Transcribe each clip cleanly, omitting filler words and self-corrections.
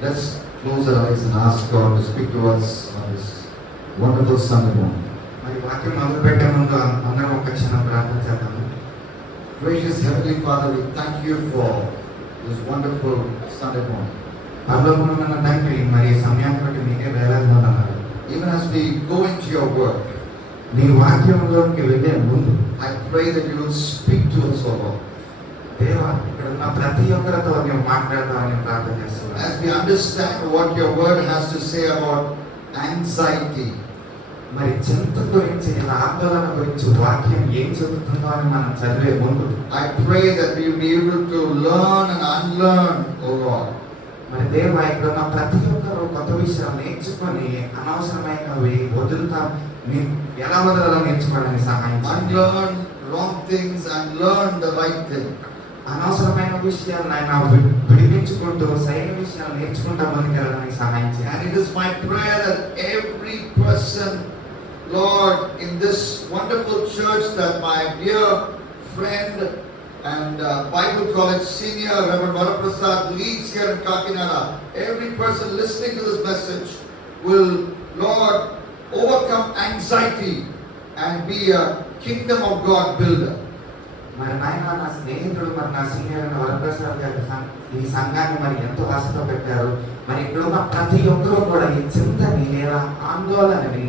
Let's close our eyes and ask God to speak to us on this wonderful Sunday morning. మరి వాక్యం మొదలు పెట్టే ముందు అందరం ఒక క్షణం ప్రార్థన చేద్దాము. Gracious Heavenly Father, we thank you for this wonderful Sunday morning. పరలోకమున ఉన్న తండ్రి, మరి ఈ సమయాన్ని బట్టి మీకే వేలాది వందనాలు. Even as we go into your word, నీ వాక్యంలోకి వెళ్ళే ముందు I pray that you will speak to us, O Lord. దేవా, ఇక్కడ ఉన్న ప్రతి ఒక్కరితో నేను మాట్లాడతామని ప్రార్థన చేస్తున్నాను. As we understand what your word has to say about anxiety, మరి చింత గురించి, ఆందోళన గురించి వాక్యం ఏం చెబుతుందో అని మనం చదివే ముందు I pray that we will be able to learn and unlearn, O Lord. మరి దేవా, ఇక్కడ ఉన్న ప్రతి ఒక్కరు కొత్త విషయాలు నేర్చుకొని అనవసరమైనవి వదులుతాం, ఎలా వదలాలో నేర్చుకోవడానికి సహాయం చేయండి. Unlearn wrong things and learn the right thing. అనవసరమైన విషయాలు ఆయన విడిపించుకుంటూ సరైన విషయాలు నేర్చుకుంటా ముందుకెళ్ళడానికి సహాయం చేయండి. And it is my prayer that every person, Lord, in this wonderful church, that my dear friend and Bible College senior Reverend Varaprasad leads here in Kakinada, every person listening to this message will, Lord, overcome anxiety and be a kingdom of God builder. మరి నాయన, నా స్నేహితుడు, మరి నా senior అయిన వరప్రసాద్ గారి ఈ సంఘాన్ని మరి ఎంతో ఆశతో పెట్టారు. మరి ఇక్కడ ఉన్న ప్రతి ఒక్కరూ కూడా ఈ చింతని లేదా ఆందోళనని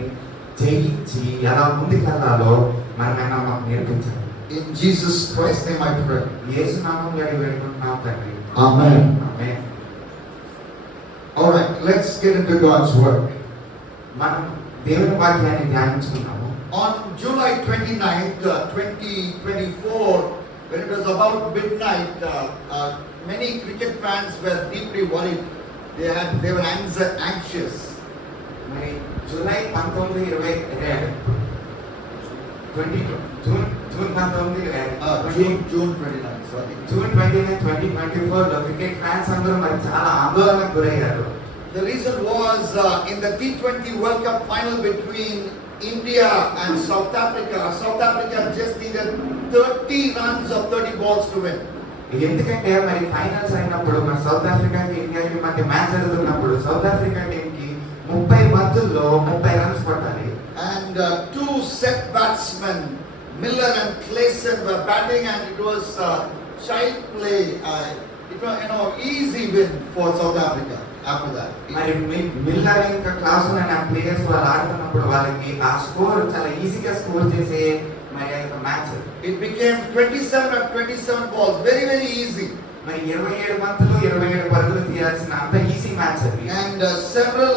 జయించి ఎలా ముందుకెళ్లాలో మరి ఆయన మాకు నేర్పించారు. In Jesus Christ's name I pray. యేసు నామములో వేడుకుంటున్నాం తండ్రి. Amen. Amen. All right, let's get into God's word. మనం దేవుని వాక్యాన్ని ధ్యానించుకున్నాము. On July 29th, 2024, when it was about midnight, many cricket fans were deeply worried. They were anxious. మరి July 19, June 29th, sorry. June 29, 2024 లో cricket fans అందరూ మరి చాలా ఆందోళనకు గురయ్యారు. The reason was in the T20 World Cup final between India and South Africa. South Africa just needed 30 runs of 30 balls to win. ఎందుకంటే మరి finals అయినప్పుడు మరి సౌత్ ఆఫ్రికాకి ఇండియాకి మధ్య మ్యాచ్ జరుగుతున్నప్పుడు సౌత్ ఆఫ్రికా టీంకి 30 బంతుల్లో 30 రన్స్ కొట్టాలి. And two set batsmen, Miller and Clayson, were batting, and it was child play. It was, easy win for South Africa after that. మరి మిల్లర్ ఇంకా క్లాస్ అనే ప్లేయర్స్ వాళ్ళు ఆడుతున్నప్పుడు వాళ్ళకి ఆ స్కోర్ చాలా ఈజీగా స్కోర్ చేసే మరి match. It became 27 or 27 balls, very very easy. మరి 27 బంతులు 27 పరుగులు తీయాల్సిన అంత ఈజీ మ్యాచ్ అది. And several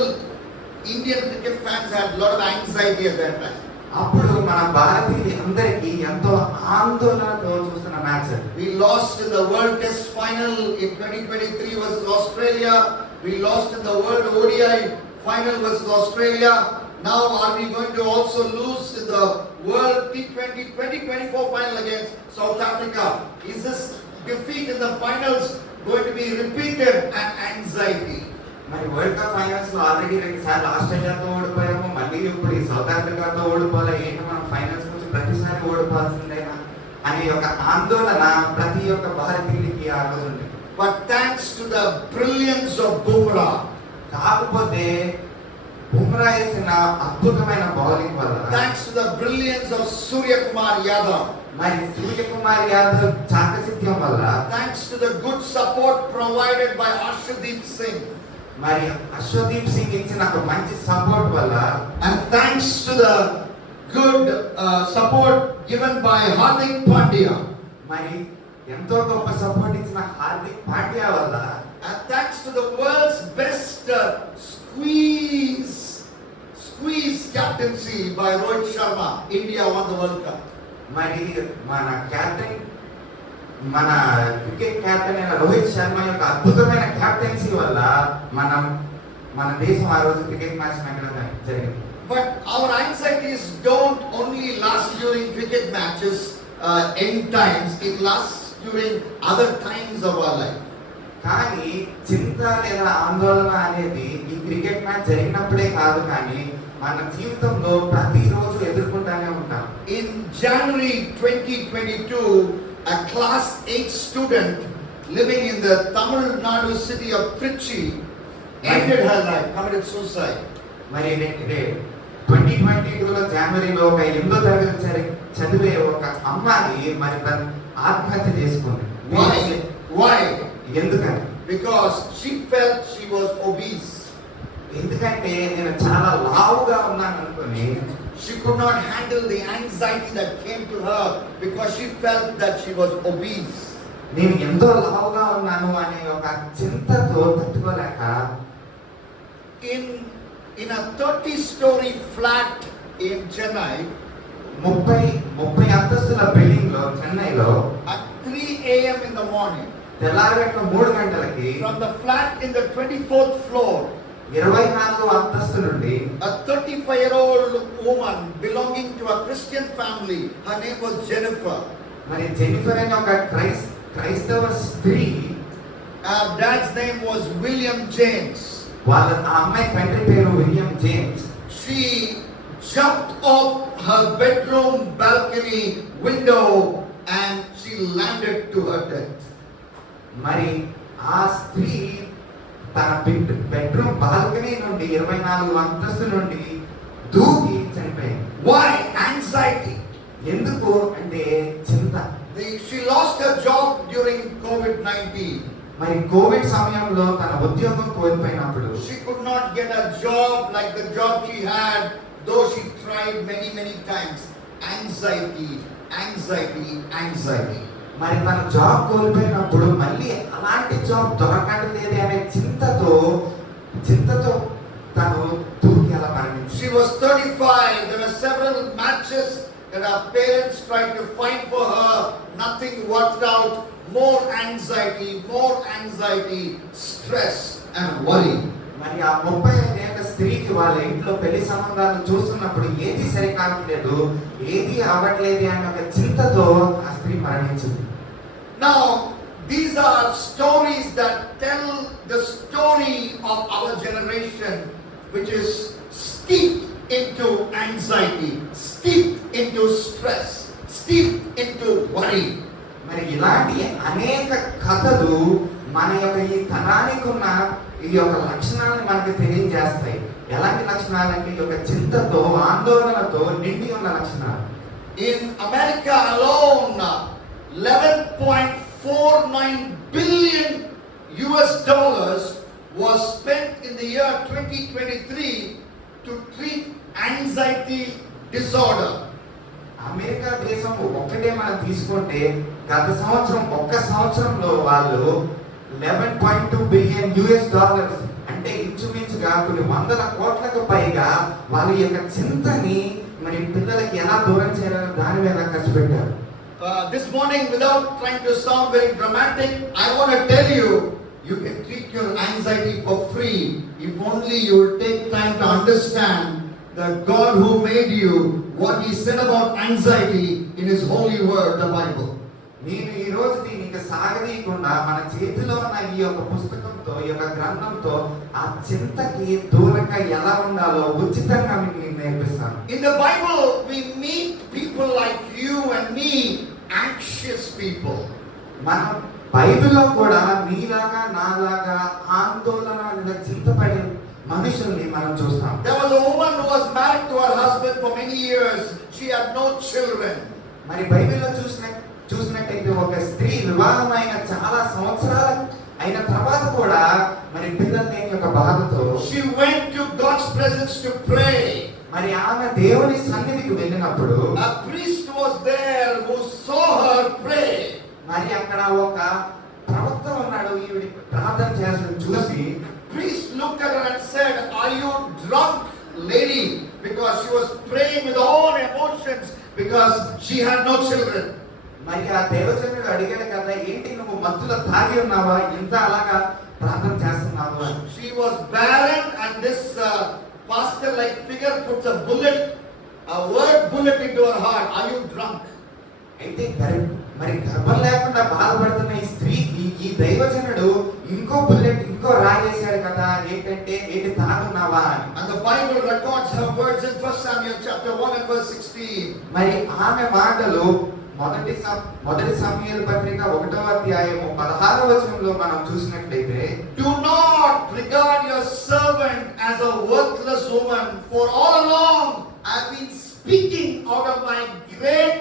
Indian cricket fans had a lot of anxiety at that time. అప్పుడు మన భారతీయులందరికీ ఎంతో ఆందోళనతో చూస్తున్న మ్యాచ్ అది. We lost in the World Test Final in 2023 versus Australia. We lost in the World ODI Final versus Australia. Now are we going to also lose in the World T20 2024 Final against South Africa? Is this defeat in the finals going to be repeated and anxiety? మరి world cup finals లో already 2 సార్లు ఆస్ట్రేలియాతో ఓడిపోయాము, మళ్ళీ ఇప్పుడు ఈ south ఆఫ్రికాతో ఓడిపోలే, ఏంటి మనం finals నుంచి ప్రతిసారి ఓడిపోవాల్సిందేనా అనే ఒక ఆందోళన ప్రతి ఒక్క భారతీయుడికి ఆ రోజు ఉంది. But thanks to the brilliance of Bumrah, కాకపోతే బుమ్రా వేసిన అద్భుతమైన బౌలింగ్ వల్ల, thanks to the brilliance of Surya Kumar Yadav, మరి సూర్యకుమార్ యాదవ్ చాకచక్యం వల్ల, thanks to the good support provided by Arshdeep Singh, మరి అశ్వదీప్ సింగ్ ఇచ్చిన ఒక మంచి సపోర్ట్ వల్ల, and thanks to the good support given by Hardik Pandya, మరి ఎంతో గొప్ప సపోర్ట్ ఇచ్చిన హార్దిక్ పాండ్యా వల్ల, and thanks to the world's best squeeze captaincy by Rohit Sharma, India won the World Cup. మరి మన క్యాప్టెన్, మన క్రికెట్ క్యాప్టెన్ అయిన రోహిత్ శర్మ యొక్క అద్భుతమైన క్యాప్టెన్సీ వల్ల మన దేశం ఆ రోజు క్రికెట్ మ్యాచ్ నెగ్గడం జరిగింది. But our anxieties don't only last during cricket matches, end times. It lasts during other times of our life. కానీ చింత లేదా ఆందోళన అనేది ఈ క్రికెట్ మ్యాచ్ జరిగినప్పుడే కాదు, కానీ మన జీవితంలో ప్రతిరోజు ఎదుర్కొంటానే ఉంటాం. In January 2022, a class 8 student living in the Tamil Nadu city of Trichy ended her life, committed suicide. మరి 2022లో జనవరిలో ఒక 8వ తరగతి చదివే ఒక అమ్మాయి మరి తన ఆత్మహత్య చేసుకుంది. Why? ఎందుకని? Because she felt she was obese. ఎందుకంటే నేను చాలా లావుగా ఉన్నాను అనుకుని She could not handle the anxiety that came to her because she felt that she was obese. నేను ఎంతో లావుగా ఉన్నాను అనే ఒక చింతతో తట్టుకోలేక in a 30-story flat in Chennai, 30 అంతస్తుల బిల్డింగ్ లో చెన్నైలో at 3 a.m. in the morning, తెల్లారగట్ల 3 గంటలకి from the flat in the 24th floor, 24వ అంతస్తు నుండి a 35-year-old woman belonging to a Christian family, her name was Jennifer. మరి Jennifer అనే ఒక క్రైస్తవ స్త్రీ, Her dad's name was William James. వాళ్ళ ఆ అమ్మాయి తండ్రి పేరు William James. She jumped off her bedroom balcony window and she landed to her death. మరి ఆ స్త్రీ తన బెడ్రూమ్ బాల్కనీ నుండి 24వ అంతస్తు నుండి దూకి చనిపోయింది. Why? Anxiety. ఎందుకు అంటే చింత. She lost her job during COVID-19. మరి కోవిడ్ సమయంలో తన ఉద్యోగం కోల్పోయినప్పుడు She could not get a job like the job she had, though she tried many times. Anxiety. మరి తన జాబ్ కోల్పోయినప్పుడు మళ్ళీ అలాంటి జాబ్ దొరకట్లేదు అనే చింతతో తను దూకి అలా మరణించింది. She was 35. There were several matches that her parents tried to find for her. Nothing worked out. More anxiety, stress and worry. మరి ఆ 35 ఏళ్ల స్త్రీకి వాళ్ళ ఇంట్లో పెళ్లి సంబంధాలు చూస్తున్నప్పుడు ఏది సరికావట్లేదు, ఏది అవ్వట్లేదు అనే ఒక చింతతో ఆ స్త్రీ మరణించింది. Now these are stories that tell the story of our generation, which is steeped into anxiety, steeped into stress, steeped into worry. మరి ఇలాంటి అనేక కథలు మన యొక్క ఈ తరానికి ఉన్న ఈ యొక్క లక్షణాలను మనకు తెలియజేస్తాయి. ఎలాంటి లక్షణాలు అంటే ఈ యొక్క చింతతో ఆందోళనతో నిండి ఉన్న లక్షణాలు. In America alone, $11.49 billion was spent in the year 2023 to treat anxiety disorder. America దేశం ఒక్కటే మనం తీసుకుంటే గత సంవత్సరం ఒక్క సంవత్సరంలో వాళ్ళు $11.2 బిలియన్ అంటే ఇంచుమించుగా కొన్ని వందల కోట్లకు పైగా వాళ్ళ యొక్క చింతని మరి పిల్లలకి ఎలా దూరం చేయాలని దాని మీద ఖర్చు పెట్టారు. This morning, without trying to sound very dramatic, I want to tell you, you can treat your anxiety for free if only you will take time to understand that God who made you, what He said about anxiety in His holy word, the Bible. నేను ఈ రోజు దీనికి సాగదీయకుండా మన చేతిలో ఉన్న ఈ యొక్క పుస్తకంతో ఈ యొక్క గ్రంథంతో ఆ చింతకి దూరంగా ఎలా ఉండాలో ఉచితంగా మీకు నేర్పిస్తాను. In the Bible, we meet people like you and me, anxious people. మనం బైబిల్లో కూడా నీలాగా నాలాగా ఆందోళన లేదా చింతపడే మనుషుల్ని మనం చూస్తాం. There was a woman who was married to her husband for many years. She had no children. మరి బైబిల్లో చూసినట్టయితే ఒక స్త్రీ వివాహమైన చాలా సంవత్సరాలు అయిన తర్వాత కూడా మరి పిల్లలు లేని ఒక బాధతో She went to God's presence to pray. మరి ఆమె దేవుని సన్నిధికి వెళ్ళినప్పుడు A priest was there who saw her pray. మరి అక్కడ ఒక ప్రవక్త ఉన్నాడు, ఈవిడ ప్రార్థన చేస్తూ చూసి Priest looked at her and said, "Are you drunk, lady?" Because she was praying with all emotions because she had no children. మరి ఆ దేవజనుడు అడిగాడు కదా, ఏంటి నువ్వు మత్తులో తాగి ఉన్నావా, ఇంత అలాగా ప్రార్థన చేస్తున్నావు? She was barren, and this pastor-like figure puts a word bullet into her heart. Are you drunk? అయితే మరి గర్భం లేకుండా బాధపడుతున్న ఈ స్త్రీకి ఈ దైవజనుడు ఇంకో రాయేశాడు కదా, ఏంటి తాగున్నావా అని. And the Bible records her words in 1 Samuel chapter 1 and verse 16. మరి ఆమె మాటలు మొదటి సమూయేలు పత్రిక 1వ అధ్యాయము 16వ వచనంలో మనం చూసినట్లయితే, Do not regard your as a worthless woman, for all along I've been speaking out of my great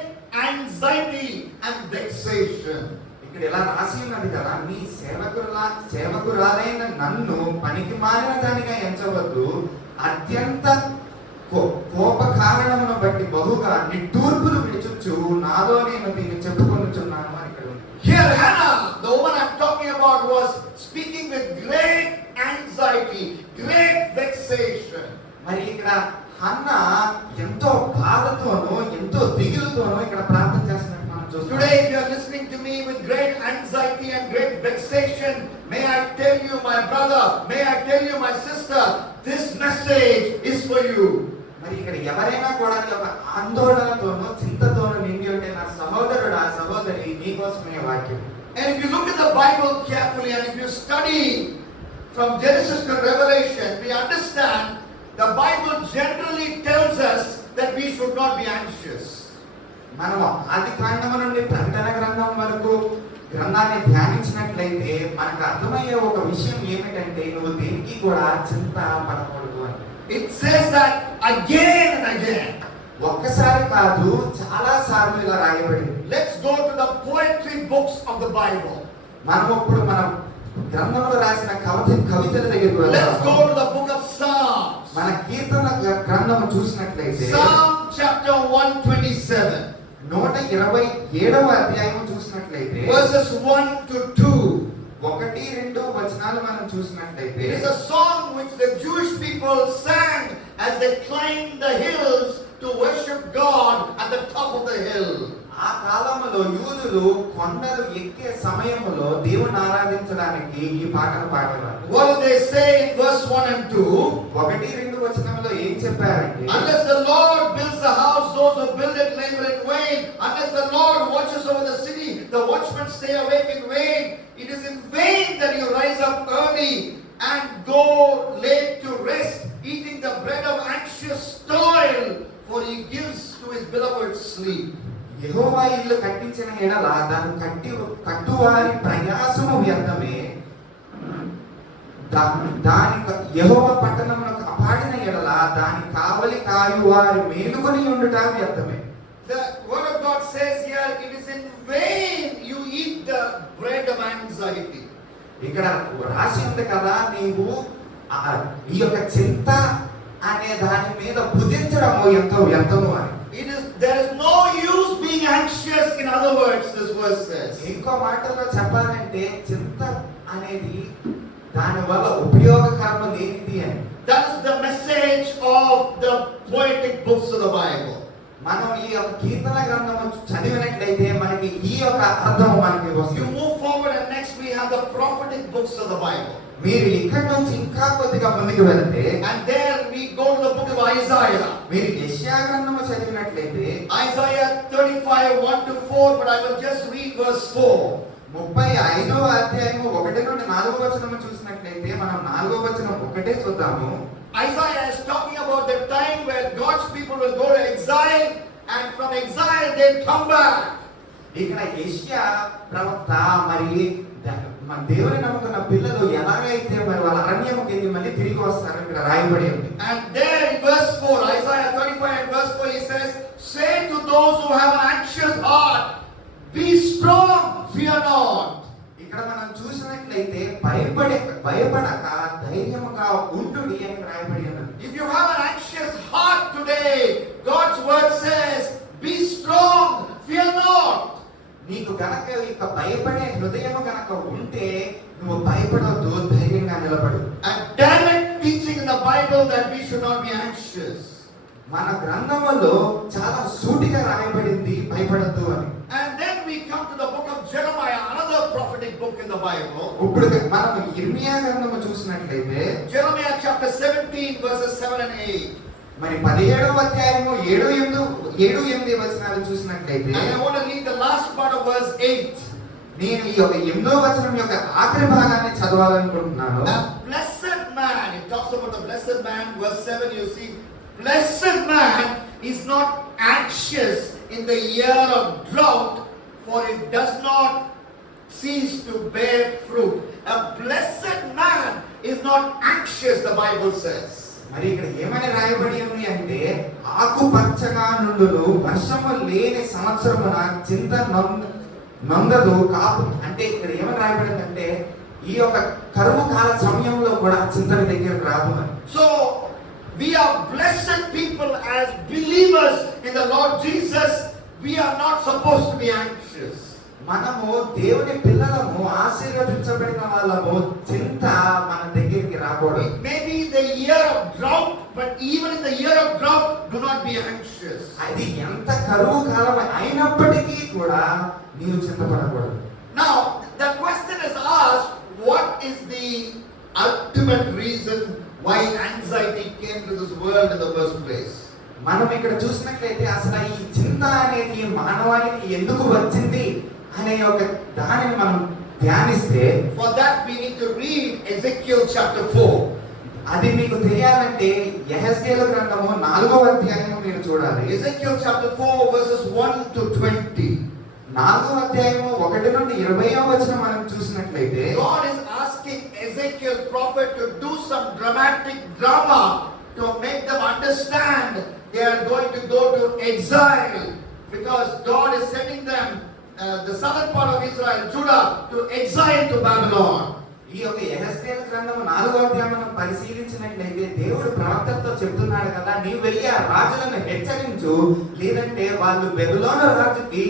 anxiety and vexation. ఇక్కడ ఇలా రాసి ఉన్నది కదా, మీ సేవకురాలైన నన్ను పనికి మారిన దానిగా ఎంచవద్దు, అత్యంత కోప కారణమును బట్టి బహుగా నిట్టూర్పులు విడుచుచు నాలో నేను దీన్ని చెప్పుకొనుచున్నాను అని ఇక్కడ ఉంది. Here Hannah, the woman I'm talking about, was speaking with great anxiety, great vexation. మరి ఇక్కడ హన్నా ఎంతో బాధతోనూ ఎంతో దిగులుతోనూ ఇక్కడ ప్రార్థన చేస్తున్నట్టు మనం చూస్తున్నాం. Today, if you are listening to me with great anxiety and great vexation, may I tell you, my brother, may I tell you, my sister, this message is for you. మరి ఇక్కడ ఎవరైనా కూడా ఒక ఆందోళనతోనూ చింతతోనూ నిండి ఉంటే నా సహోదరుడా సహోదరి నీకోసమే వాక్యం. And if you look at the Bible carefully and if you study from Genesis to Revelation, we understand the Bible generally tells us that we should not be anxious. మనం ఆది కాండము నుండి ప్రకటన గ్రంథం వరకు గ్రంథాన్ని ధ్యానించినట్లయితే మనకు అర్థమయ్యే ఒక విషయం ఏమిటంటే నువ్వు దేనికి కూడా చింత పడకూడదు అని. It says that again and again. ఒక్కసారి కాదు చాలా సార్లు ఇలా రాయబడింది. Let's go to the poetry books of the Bible. మనం ఇప్పుడు మనం గ్రంథంలో రాసిన కవితల దగ్గరికి Let's go వెళ్దాం. to the book of Psalms. మన కీర్తన గ్రంథం చూసినట్లయితే Psalm chapter 127. 127వ అధ్యాయం చూసినట్లయితే Verses 1 to 2. 1-2 వచనాలు మనం చూసినట్లయితే It is a song which the Jewish people sang as they climbed the hills to worship God at the top of the hill. ఆ కాలంలో యూదులు కొండలు ఎక్కే సమయంలో దేవుని ఆరాధించడానికి ఈ పాటలు పాడేవారు. What do they say in verse 1 and 2? 1-2 వచనంలో ఏం చెప్పారంటే, Unless the Lord builds the house, those who build it labor in vain. Unless the Lord watches over the city, the watchmen stay awake in vain. It is in vain that you rise up early and go late to rest, eating the bread of anxious toil, for he gives to his beloved sleep. యెహోవా ఇల్లు కట్టించిన ఎడల దాన్ని కట్టువారి ప్రయాసము వ్యర్థమే, దాని యెహోవా పట్టణమును కాపాడిన ఎడల దాని కావలి కాయువారు మేలుకొని ఉండుట వ్యర్థమే. The word of God says here, it is in vain you eat the bread of anxiety. ఇక్కడ రాసి ఉంది కదా, నీవు ఈ యొక్క చింత అనే దాని మీద భుజించడము ఎంతో వ్యర్థము అని. There is no use being anxious, in other words, this verse says. ఇంకో మాటలో చెప్పాలంటే చింత అనేది దాని వల్ల ఉపయోగకరము లేనిది అని. That is the message of the poetic books of the Bible. మనం ఈ యొక్క కీర్తన గ్రంథము చదివినట్లయితే మనకి ఈ యొక్క అర్థం మనకి You వస్తుంది. move forward and next we have the prophetic books of the Bible. మీరు ఇక్కడ నుంచి ఇంకా కొద్దిగా ముందుకు వెళ్తే And there we go to the book of Isaiah. మీరు యెషయా గ్రంథము చదివినట్లయితే Isaiah 35, 1 to 4, but I will just read verse 4. 35వ అధ్యాయము 1-4 వచనము చూసినట్లయితే మనం 4వ వచనం ఒకటే చూద్దాము. Isaiah is talking about the time where God's people will go to exile and from exile they come back. ఇక్కడ యెషయా ప్రవక్త మరి మన దేవుని నమ్ముకున్న పిల్లలు ఎలాగైతే మరి వాళ్ళ అరణ్యముకి వెళ్ళి మళ్ళీ తిరిగి వస్తారో ఇక్కడ రాయబడి ఉంది. And there in verse 4, Isaiah 35 and verse 4, he says, say to those who have an anxious heart, be strong, fear not. ఇక్కడ మనం చూసినట్లయితే భయపడక ధైర్యముగా ఉండుడి అని రాయబడి ఉన్నది. If you have an anxious heart today, God's word says, be strong, fear not. నీకు గనక ఇక భయపడే హృదయము గనక ఉంటే నువ్వు భయపడొద్దు, ధైర్యంగా నిలబడు. And direct teaching in the Bible that we should not be anxious. మన గ్రంథములో చాలా సూటిగా రాయబడింది భయపడొద్దు అని. And then we come to the book of Jeremiah, another prophetic book in the Bible. ఇప్పుడు మనం ఇర్మియా గ్రంథము చూసినట్లయితే Jeremiah chapter 17 verses 7 and 8. మరి 17వ అధ్యాయము 7-8 వచనాలు చూసినట్లయితే And I want to read the last part of verse 8. నేను ఈ యొక్క 8వ వచనం యొక్క ఆఖరి భాగాన్ని చదవాలనుకుంటున్నాను. A blessed man, it talks about the blessed man, verse 7, you see, blessed man is not anxious in the year of drought, for it does not cease to bear fruit. A blessed man is not anxious, the Bible says. మరి ఇక్కడ ఏమని రాయబడి ఉంది అంటే ఆకుపచ్చగా నుండును వర్షము లేని సంవత్సరమున చింత నొందదు కాపు. అంటే ఇక్కడ ఏమని రాయబడింది అంటే ఈ యొక్క కరువు కాల సమయంలో కూడా చింత మీ దగ్గరకు రాదు అని. So we are blessed people as believers in the Lord Jesus. We are not supposed to be anxious. మనము దేవుని పిల్లలము, ఆశీర్వదించబడిన వాళ్ళము, చింత మన దగ్గరికి రాకూడదు. It may be the year of drought, but even in the year of drought, do not be anxious. అది ఎంత కరువు కాలం అయినప్పటికీ కూడా నీవు చింతపడకూడదు. Now, the question is asked, what is the ultimate reason why anxiety came to this world in the first place? మనం ఇక్కడ చూసినట్లయితే అసలు ఈ చింత అనేది మానవాళికి ఎందుకు వచ్చింది అనే ఒక దానిని మనం ధ్యానిస్తే, For that we need to read Ezekiel chapter 4. అది మీకు తెలియాలంటే యెహెజ్కేలు గ్రంథము 4వ అధ్యాయము మీరు చూడాలి. Ezekiel chapter 4 verses 1 to 20. 4వ అధ్యాయము 1 నుండి 20వ వచనం మనం చూసినట్లయితే God is asking Ezekiel prophet to do some dramatic drama to make them understand they are going to go to exile, because God is sending them the southern part of Israel, Judah, to exile to Babylon. ఈ యొక్క యెహెజ్కేలు గ్రంథము 4వ అధ్యాయం మనం పరిశీలించినట్లయితే దేవుడు ప్రవక్తతో చెప్తున్నాడు కదా, నీవు వెళ్ళి ఆ రాజులను హెచ్చరించు, లేదంటే వాళ్ళు బెబిలోను రాజుకి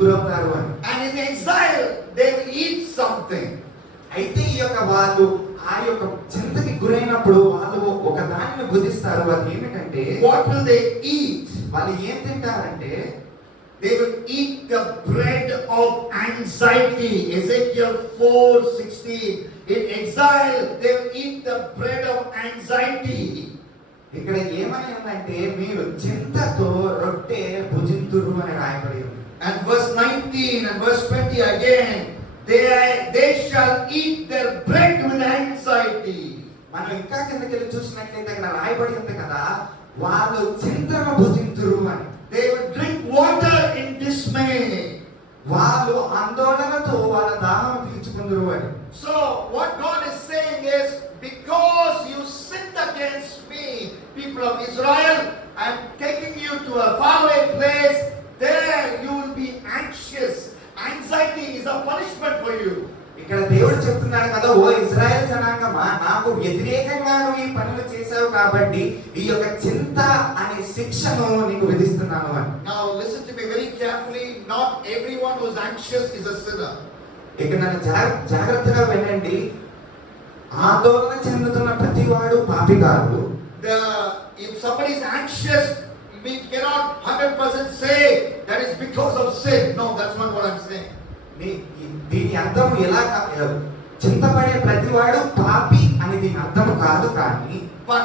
గురవుతారు అని. And in exile they will eat something. అయితే ఈ యొక్క వాళ్ళు ఆ యొక్క చింతకి గురైనప్పుడు వాళ్ళు ఒక దానిని భుజిస్తారు. అది ఏమిటంటే, What will they eat? వాళ్ళు ఏం తింటారంటే They will eat the bread of anxiety. Ezekiel 4:16. In exile, they will eat the bread of anxiety. ఇక్కడ ఏమని ఉందంటే మీరు చింతతో రొట్టె భుజింతురు అని రాయబడి ఉంది. And verse 19 and verse 20 again, they shall eat their bread with anxiety. మనం ఇంకా కిందకెళ్ళి చూసినట్లయితే అక్కడ రాయబడి ఉంది కదా, వాళ్ళు చింతను భుజింతురు అని. They will drink water in dismay. వాళ్ళు ఆందోళనతో వాళ్ళ దాహం తీర్చుకుందరు అని. So what God is saying is, because you sinned against me, people of Israel, I am taking you to a faraway place. There you will be anxious. Anxiety is a punishment for you. ఇక్కడ దేవుడు చెప్తున్నాడు కదా, ఓ ఇశ్రాయేలు జనాంగమా, నాకు వ్యతిరేకంగా నువ్వు ఈ పనులు చేశావు కాబట్టి ఈ యొక్క చింత అనే శిక్షను నీకు విధిస్తున్నాను అని. Now listen to me very carefully. Not everyone who is anxious is a sinner. ఇక్కడ నన్ను జాగ్రత్తగా వినండి. ఆందోళన చెందుతున్న ప్రతివాడు పాపి కాదు. If somebody is anxious, we cannot 100% say that is because of sin. No, that's not what I'm saying. దీని అర్థం ఎలా, చింతపడే ప్రతివాడు పాపి అని దీని అర్థం కాదు. కానీ But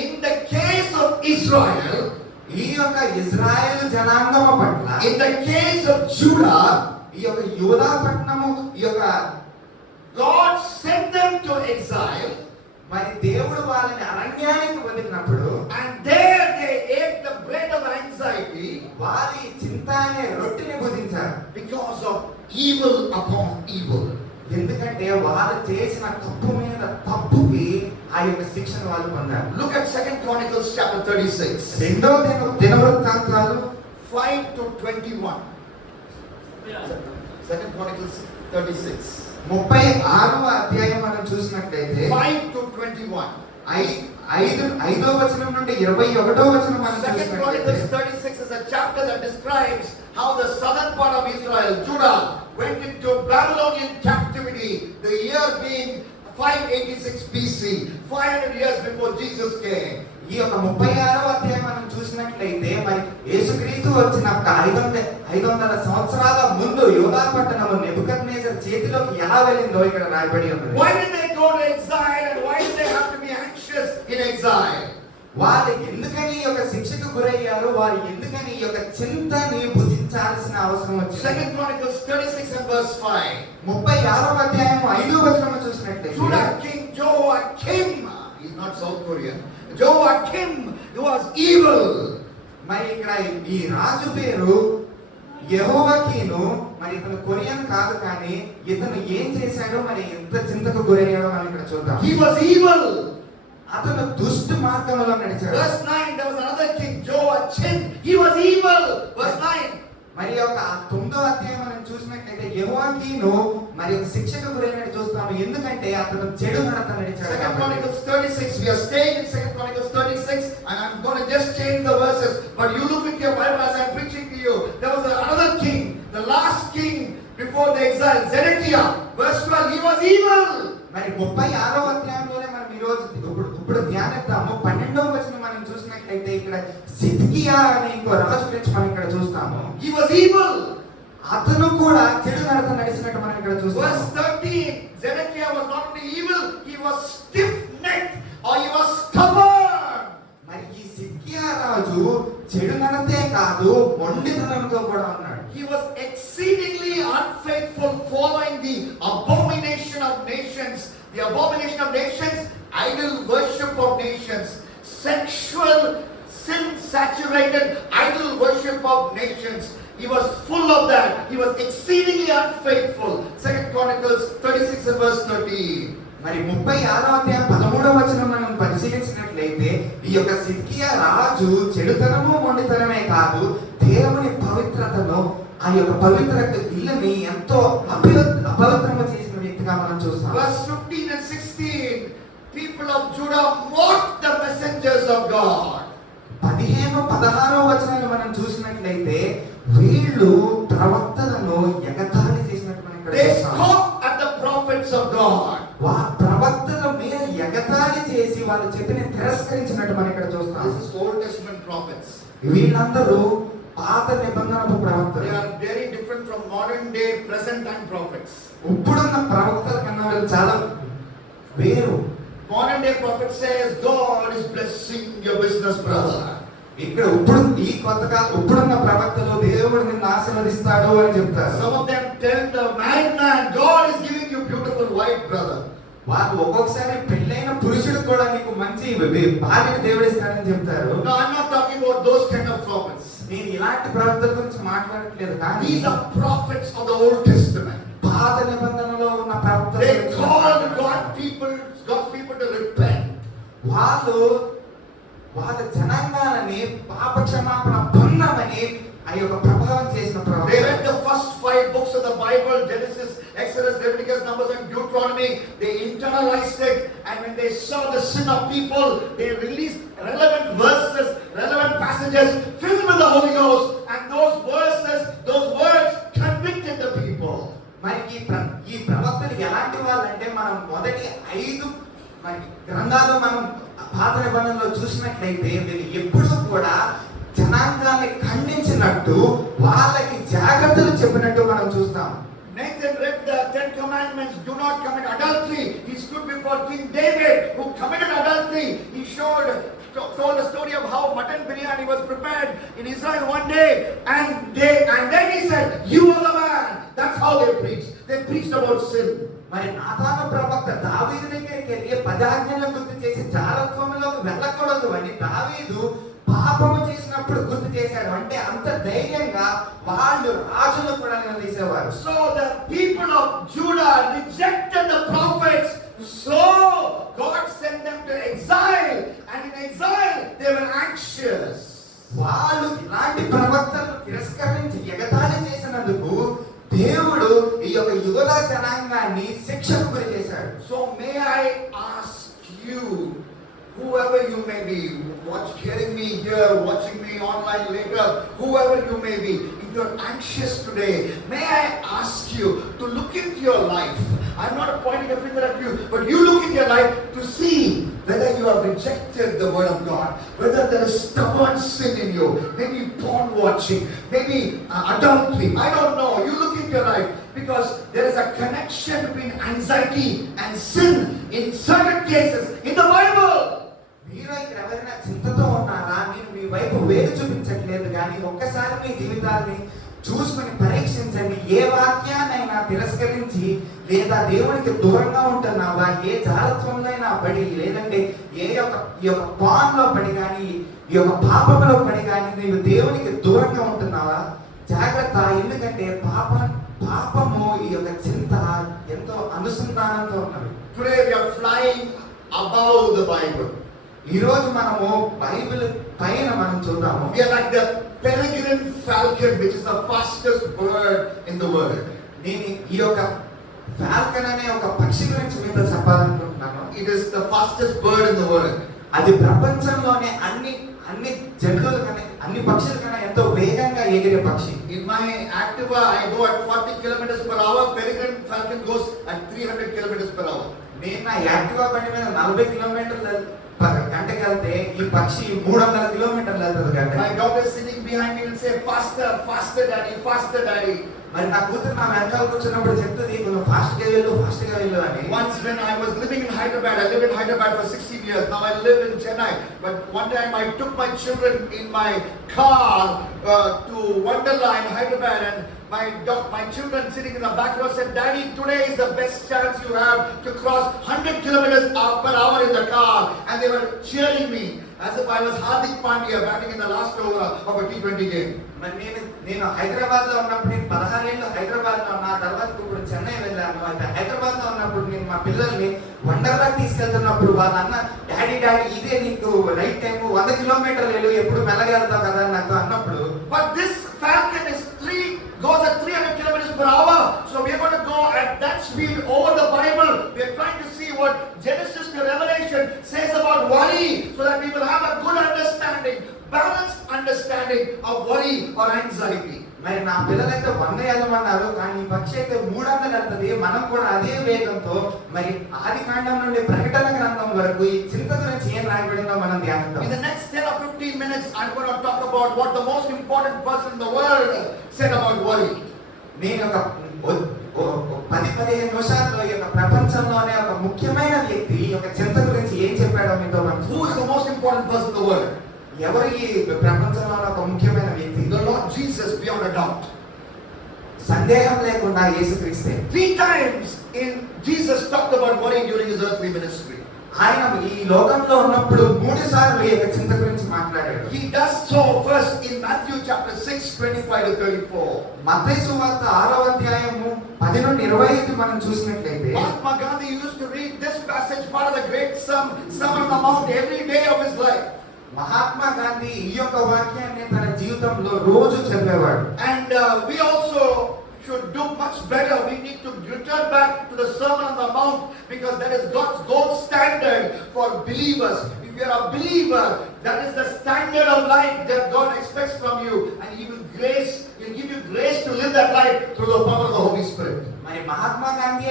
in the case of Israel, ఈ యొక్క ఇశ్రాయేలు జనాంగము పట్ల, in the case of Judah, ఈ యొక్క యూదా పట్టణము, ఈ యొక్క God sent them to exile, మరి దేవుడు వాళ్ళని అరణ్యానికి వదిలినప్పుడు, and there they ate the bread of anxiety, వారి చింత అనే రొట్టెని భుజించారు. because of evil upon evil. ఎందుకంటే వారు చేసిన తప్పు మీద తప్పుకి ఆ యొక్క శిక్షను వాళ్ళు పొందారు. Look at 2 Chronicles chapter 36. రెండవ దినవృత్తాంతాలు 5 to 21. 2 Chronicles 36. 36వ అధ్యాయం మనం చూసినట్లయితే 5 to 21. 5వ వచనం నుండి 21వ వచనం మనం 2 Chronicles చూసినట్లయితే 36 is a chapter that describes how the southern part of Israel, Judah, went into Babylonian captivity, the year being 586 BC, 500 years before Jesus came. ఈ యొక్క 36వ అధ్యాయం మనం చూసినట్లయితే మరి యేసుక్రీస్తు వచ్చిన 500 సంవత్సరాల ముందు యూదా పట్టణము నెబుకద్నెజర్ చేతిలోకి ఎలా వెళ్ళిందో ఇక్కడ రాయబడి ఉంది. Why did they go to exile, and why did they have to be anxious in exile? వారు ఎందుకని ఈ యొక్క శిక్షకు గురయ్యారు, వారు ఎందుకని ఈ యొక్క చింతని భుజించాల్సిన అవసరం వచ్చింది. 2 Chronicles 36 and verse 5. 36వ అధ్యాయం 5వ వచనం చూసినట్లయితే Judah king Joachim, he's not South Korean, Joachim, who was evil. మరి ఇక్కడ ఈ రాజు పేరు యెహోవాకీను మరి ఇతను కొరియన్ కాదు కానీ ఇతను ఏం చేశాడో మరి ఎంత చింతకు గురయ్యాడో మనం ఇక్కడ చూద్దాం. He was evil. అతను దుష్ట మార్గంలో నడిచాడు. Verse 9, there was another king, Joachim. He was evil. Verse 9. మరి ఒక 9వ అధ్యాయం మనం చూసినట్లయితే యెహోవాకీను మరి ఒక శిక్షకు గురైనట్టు చూస్తాము. ఎందుకంటే అతను చెడు నడత నడిచాడు. 2 Chronicles 36. We are staying in 2 Chronicles 36, and I'm going to just change the verses. But you look at your Bible as I'm preaching to you. There was another king, the last king before the exile, Zedekiah. Verse 12. He was evil. మరి 36వ అధ్యాయంలోనే మనం ఈ రోజు ఇప్పుడు ధ్యానిద్దాము. 12వ వచనం మనం చూసినట్లయితే ఇక్కడ సిద్కియా అనే ఇంకో రాజు గురించి మనం ఇక్కడ చూస్తాము. He was evil. అతను కూడా చెడు నడత నడిచినట్టు మనం ఇక్కడ చూస్తాము. Verse 13. Zedekiah was not only evil, he was stiff-necked, or he was stubborn. మరి ఈ సిద్కియా రాజు చెడు నడతే కాదు మొండితనంతో కూడా ఉన్నాడు. He was exceedingly unfaithful, following the abomination of nations. The abomination of nations, idol worship of nations, sexual, sin-saturated idol worship of nations. He was full of that. He was exceedingly unfaithful. 2 Chronicles 36 and verse 13. మరి 36వ అధ్యాయం 13వ వచనం మనం పరిశీలించినట్లయితే ఈ యొక్క సిద్కియా రాజు చెడుతనము మొండితనమే కాదు దేవుని పవిత్రతను ఆ యొక్క పవిత్ర ఇల్లుని ఎంతో అపవిత్రము చేసిన వ్యక్తిగా మనం చూస్తాం. Verse 15 and 16. People of Judah mocked the messengers of God. 15-16వ వచనాలు మనం చూసినట్లయితే వీళ్ళు ప్రవక్తలను ఎగతాళి చేసినట్టు మనం ఇక్కడ They చూస్తాం. scoffed at the prophets of God. ప్రవక్తల మీద ఎగతాళి చేసి వాళ్ళు చెప్పిన తిరస్కరించినట్టు మనం ఇక్కడ చూస్తాం. This is Old Testament prophets. వీళ్ళందరూ పాత నిబంధనపు They ప్రవక్తలు. are very different from modern day, present time prophets. ఇప్పుడున్న ప్రవక్తల కన్నా వీళ్ళు చాలా వేరు. Modern day prophet says, God is blessing your business, brother. ఇక్కడ ఇప్పుడున్న ప్రవక్తలు దేవుడు నిన్ను ఆశీర్వదిస్తాడు అని చెప్తారు. Some of them tell the married man, God is giving you beautiful wife, brother. వాళ్ళు ఒక్కొక్కసారి పెళ్ళైన పురుషుడు కూడా నీకు మంచి భార్యను దేవుడు ఇస్తాడని చెప్తారు. No, I'm not talking about those kind of prophets. నేను ఇలాంటి ప్రవక్తల గురించి మాట్లాడట్లేదు కానీ These are prophets of the Old Testament. పాత నిబంధనలో ఉన్న They ప్రవక్తలు called God's people to repent. వాళ్ళు వాళ్ళ జనాంగాలని పాప క్షమాపణ పొందమని ఆ యొక్క ప్రభావం చేసిన They ప్రవక్తలు. read the first 5 books of the Bible, Genesis, Exodus, Leviticus, Numbers, and Deuteronomy. They internalized it, and when they saw the sin of people, they released relevant verses, relevant passages filled with the Holy Ghost, and those verses, those words convicted the people. మరి ఈ ప్రవక్తలు ఎలాంటి వాళ్ళంటే మనం మొదటి 5 మరి గ్రంథాలు మనం పాత నిబంధనలో చూసినట్లయితే వీళ్ళు ఎప్పుడూ కూడా జనాంగాన్ని ఖండించినట్టు వాళ్ళకి జాగ్రత్తలు చెప్పినట్టు మనం చూస్తాం. Nathan read the 10 commandments, do not commit adultery. He stood before King David, who committed adultery. He told the story of how mutton biryani was prepared in Israel one day, and then he said, you are the man. That's how they preached. They preached about sin. మరి నాతాను ప్రవక్త దావీదు దగ్గరికి వెళ్ళి 10 ఆజ్ఞలను గుర్తు చేసి జారత్వంలోకి వెళ్ళకూడదు అని దావీదు పాపము చేసినప్పుడు గుర్తు చేశాడు. అంటే అంత ధైర్యంగా వాళ్ళు రాజులు కూడా నిలదీసేవారు. So the people of Judah rejected the prophets. So God sent them to exile, and in exile they were anxious. వాళ్ళు ఇలాంటి ప్రవక్తలను తిరస్కరించి ఎగతాళి చేసినందుకు దేవుడు ఈ యొక్క యూదా జనాంగాన్ని శిక్షకు గురి చేశాడు. So may I ask you, whoever you may be, hearing me here, watching me online later, whoever you may be, if you're anxious today, may I ask you to look into your life. I'm not pointing a finger at you, but you look into your life to see whether you have rejected the word of God, whether there is stubborn sin in you, maybe porn watching, maybe adultery. I don't know. You look into your life, because there is a connection between anxiety and sin in certain cases in the Bible. మీరు ఇక్కడ ఎవరైనా చింతతో ఉన్నారా? నేను మీ వైపు వేలు చూపించట్లేదు కానీ ఒక్కసారి మీ జీవితాన్ని చూసుకుని పరీక్షించండి. ఏ వాక్యాన్నైనా తిరస్కరించి లేదా దేవునికి దూరంగా ఉంటున్నావా? ఏ జారత్వంలో పడి లేదంటే ఈ యొక్క పాన్లో పడి కానీ ఈ యొక్క పాపంలో పడి కానీ నీవు దేవునికి దూరంగా ఉంటున్నావా? జాగ్రత్త, ఎందుకంటే పాపము ఈ యొక్క చింత ఎంతో అనుసంధానంతో ఉన్నది. Today we are flying above the Bible. ఈ రోజు మనము బైబిల్ పైన మనం చూద్దాము. We are like the peregrine falcon, which is the fastest bird in the world. నేను ఈ యొక్క ఫాల్కన్ అనే ఒక పక్షి గురించి మీతో చెప్పాలనుకుంటున్నాను. It is the fastest bird in the world. అది ప్రపంచంలోనే అన్ని జంతువుల కన్నా, అన్ని పక్షుల కన్నా ఎంతో వేగంగా ఎగిరే పక్షి. In my Activa, I go at 40 kilometers per hour. Peregrine falcon goes at 300 kilometers per hour. నేను నా యాక్టివా బండి మీద 40 కిలోమీటర్ల గంటకి వెళ్తే ఈ పక్షి 300 కిలోమీటర్లు వెళ్తుంది గంట. My daughter is sitting behind me and say, "Faster, faster, daddy, faster, daddy." మరి నా కూతురు నా వెనకాల కూర్చున్నప్పుడు చెప్తుంది, "నువ్వు ఫాస్ట్ గా వెళ్ళు అని." Once when I was living in Hyderabad, I lived in Hyderabad for 16 years. Now I live in Chennai. But one time I took my children in my car to Wonderla in Hyderabad, and my children sitting in the back row said, "Daddy, today is the best chance you have to cross 100 kilometers per hour in the car." And they were cheering me as if I was Hardik Pandya batting in the last over of a T20 game. మరి నేను హైదరాబాద్ లో ఉన్నప్పుడు, నేను 16 ఏళ్ళు హైదరాబాద్ లో ఉన్న తర్వాత ఇప్పుడు చెన్నై వెళ్ళాను. అయితే హైదరాబాద్ లో ఉన్నప్పుడు నేను మా పిల్లల్ని వండర్లా తీసుకెళ్తున్నప్పుడు వాళ్ళ అన్న, డాడీ ఇదే నీకు రైట్ టైం, 100 కిలోమీటర్లు వెళ్ళు, ఎప్పుడు మెల్లగా వెళ్తావు కదా అని నాకు అన్నప్పుడు, But this falcon goes at 300 kilometers per hour. So we are going to go at that speed over the Bible. We are trying to see what Genesis to Revelation says about worry, so that we will have a good understanding, balanced understanding of worry or anxiety. మరి నా పిల్లలైతే 100 వెళ్ళమన్నారు, కానీ ఈ పక్షి అయితే 300 వెళ్తుంది. మనం కూడా అదే వేగంతో మరి ఆది కాండం నుండి ప్రకటన గ్రంథం వరకు ఈ చింత గురించి ఏం రాయబడిందో మనం ధ్యానిద్దాం. In the next 10 or 15 minutes, I'm going to talk about what the most important person in the world said about worry. నేను ఒక 10-15 నిమిషాల్లో ఈ యొక్క ప్రపంచంలోనే ఒక ముఖ్యమైన వ్యక్తి ఈ యొక్క చింత గురించి ఏం చెప్పాడో మీతో మనం. Who is the most important person in the world? ఎవరు ఈ ప్రపంచంలో ఒక ముఖ్యమైన వ్యక్తి? The Lord Jesus, beyond a doubt. సందేహం లేకుండా యేసుక్రీస్తే. 3 times Jesus talked about worry during his earthly ministry. ఆయన ఈ లోకంలో ఉన్నప్పుడు 3 సార్లు ఈ యొక్క చింత గురించి మాట్లాడాడు. He does so first in Matthew chapter 6, 25 to 34. మత్తయి సువార్త 6వ అధ్యాయము 10 నుండి 25 మనం చూసినట్లయితే, Mahatma Gandhi used to read this passage, part of the great Sermon on the Mount, every day of his life. Mahatma Gandhi ఈ యొక్క వాక్యాన్ని తన జీవితంలో రోజు చదివేవాడు. And we also should do much better. We need to return back to the Sermon on the Mount, because that is God's gold standard for believers. If you are a believer, that is the standard of life that God expects from you, and He will give you grace to live that life through the power of the Holy Spirit. మరి మహాత్మా గాంధీ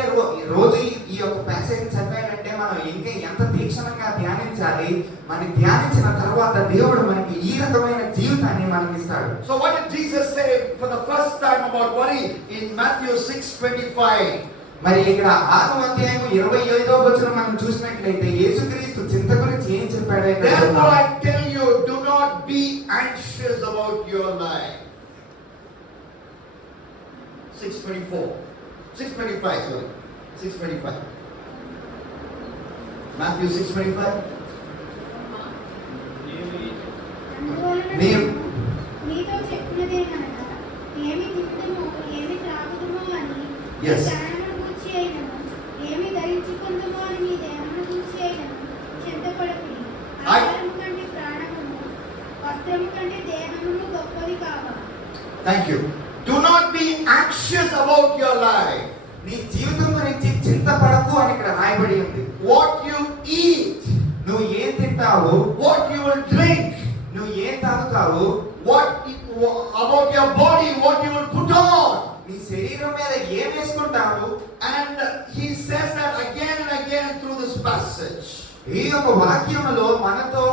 రోజు ఈ యొక్క passage చదివాడంటే మనం ఇంకా ఎంత తీక్షణంగా ధ్యానించాలి. మనం ధ్యానించిన తర్వాత దేవుడు మనకి ఈ రకమైన జీవితాన్ని మనకి ఇస్తాడు. So what did Jesus say for the first time about worry in Matthew 6:25? మరి ఇక్కడ 6వ అధ్యాయం 25వ వచనం మనం చూసినట్లయితే యేసుక్రీస్తు చింత గురించి ఏం చెప్పాడో ఇక్కడ Therefore చూద్దాం. I tell you, do not be anxious about your life. 6:25, sorry. 6:25. Matthew 6:25. నీతో చెప్పినదేమనగా, ఏమి తిప్పుదుమో ఏమి త్రాగుదుమో అని Yes. ప్రాణమును గూర్చి అయినను, ఏమి ధరించుకుందుమో అని మీ దేహమును గూర్చి అయినను చింతపడకుడి. ఆహారము కంటే ప్రాణమును, వస్త్రము కంటే దేహమును గొప్పది కావా. Thank you. Do not be anxious about your life. నీ జీవితం గురించి చింతపడకు అని ఇక్కడ రాయబడి ఉంది. What you eat, నువ్వు ఏం తింటావు, what you will drink, నువ్వు ఏం తాగుతావు, about your body, what you will put on. నీ శరీరం మీద ఏం వేసుకుంటావు. And he says that again and again through this passage. ఈ యొక్క వాక్యములో మనతో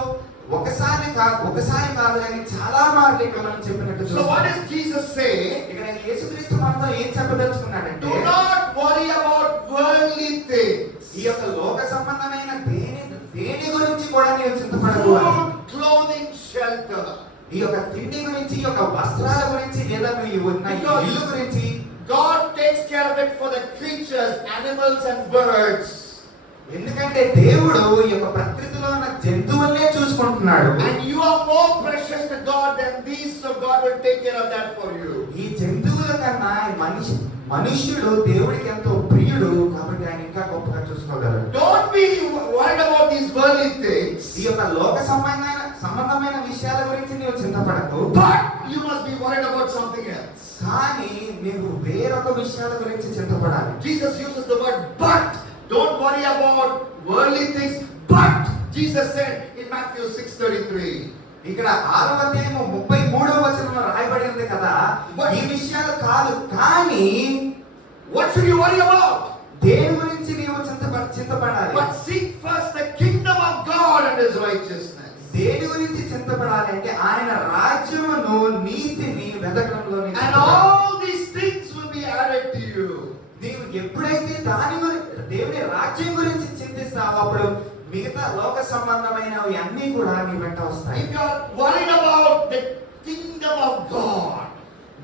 ఒకసారి కాదు కానీ చాలా మార్లు ఇక్కడ మనం చెప్పినట్టు So what does Jesus say? ఇక్కడ యేసుక్రీస్తు మనతో ఏం చెప్పదలుచుకున్నాడంటే, Do not worry about worldly things. ఈ యొక్క లోక సంబంధమైన దేని గురించి కూడా నీవు చింతపడకు. Food, clothing, shelter. ఈ యొక్క తిండి గురించి, ఈ యొక్క వస్త్రాల గురించి, లేదా నువ్వు ఉన్న ఇల్లు గురించి. God takes care of it for the creatures, animals and birds. ఎందుకంటే దేవుడు ఈ యొక్క ప్రకృతిలో ఉన్న జంతువులనే చూసుకుంటున్నాడు. And you are more precious precious to God than these, so God will take care of that for you. ఈ జంతువుల కన్నా ఈ మనుష్యుడు దేవుడికి ఎంతో ప్రియుడు కాబట్టి ఆయన ఇంకా గొప్పగా చూసుకోగలరు. Don't be worried about these worldly things. ఈ యొక్క లోక సంబంధమైన విషయాల గురించి నీవు చింతపడకు. But you must be worried about something else. కానీ నీవు వేరొక విషయాల గురించి చింతపడాలి. Jesus uses the word but. Don't worry about worldly things. But Jesus said in Matthew 6:33. ఇక్కడ 6వ అధ్యాయము 33వ వచనంలో రాయబడి ఉంది కదా, ఈ విషయాలు కాదు కానీ What should you worry about? దేని గురించి నీవు చింతపడాలి. But seek first the kingdom of God and His righteousness. దేని గురించి చింతపడాలి అంటే ఆయన రాజ్యమును నీతిని వెతకడంలో And all these things will be added to you. నీవు ఎప్పుడైతే దేవుని రాజ్యం గురించి చింతిస్తావో అప్పుడు మిగతా లోక సంబంధమైనవి అన్నీ కూడా నీ వెంట వస్తాయి. If you are worried about the kingdom of God,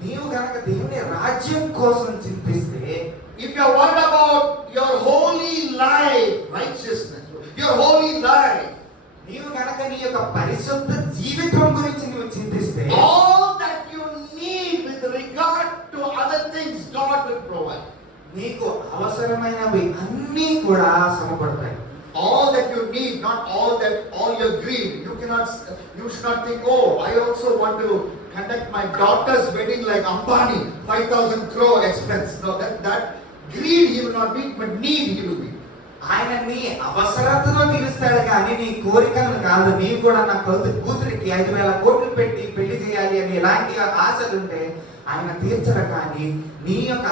నీవు గనక దేవుని రాజ్యం కోసం చింతిస్తే, if you are worried about your holy life, righteousness, your holy life, నీవు గనక నీ యొక్క పరిశుద్ధ జీవితం గురించి నీవు చింతిస్తే, all that you need with regard to other things God will provide. నీకు అవసరమైనవి అన్నీ కూడా సమకూడతాయి. All that you need, not all your greed. You should not think, oh, I also want to conduct my daughter's wedding like Ambani, 5,000 crore expense. No, that greed he will not meet, but need he will meet. ఆయన నీ అవసరతను తీరుస్తాడు కానీ నీ కోరికలను కాదు. నీవు కూడా నా కూతురికి 5,000 కోట్లు పెట్టి పెళ్లి చేయాలి అని ఇలాంటి ఆశలు ఉంటే ఆయన తీర్చడు, కానీ నీ యొక్క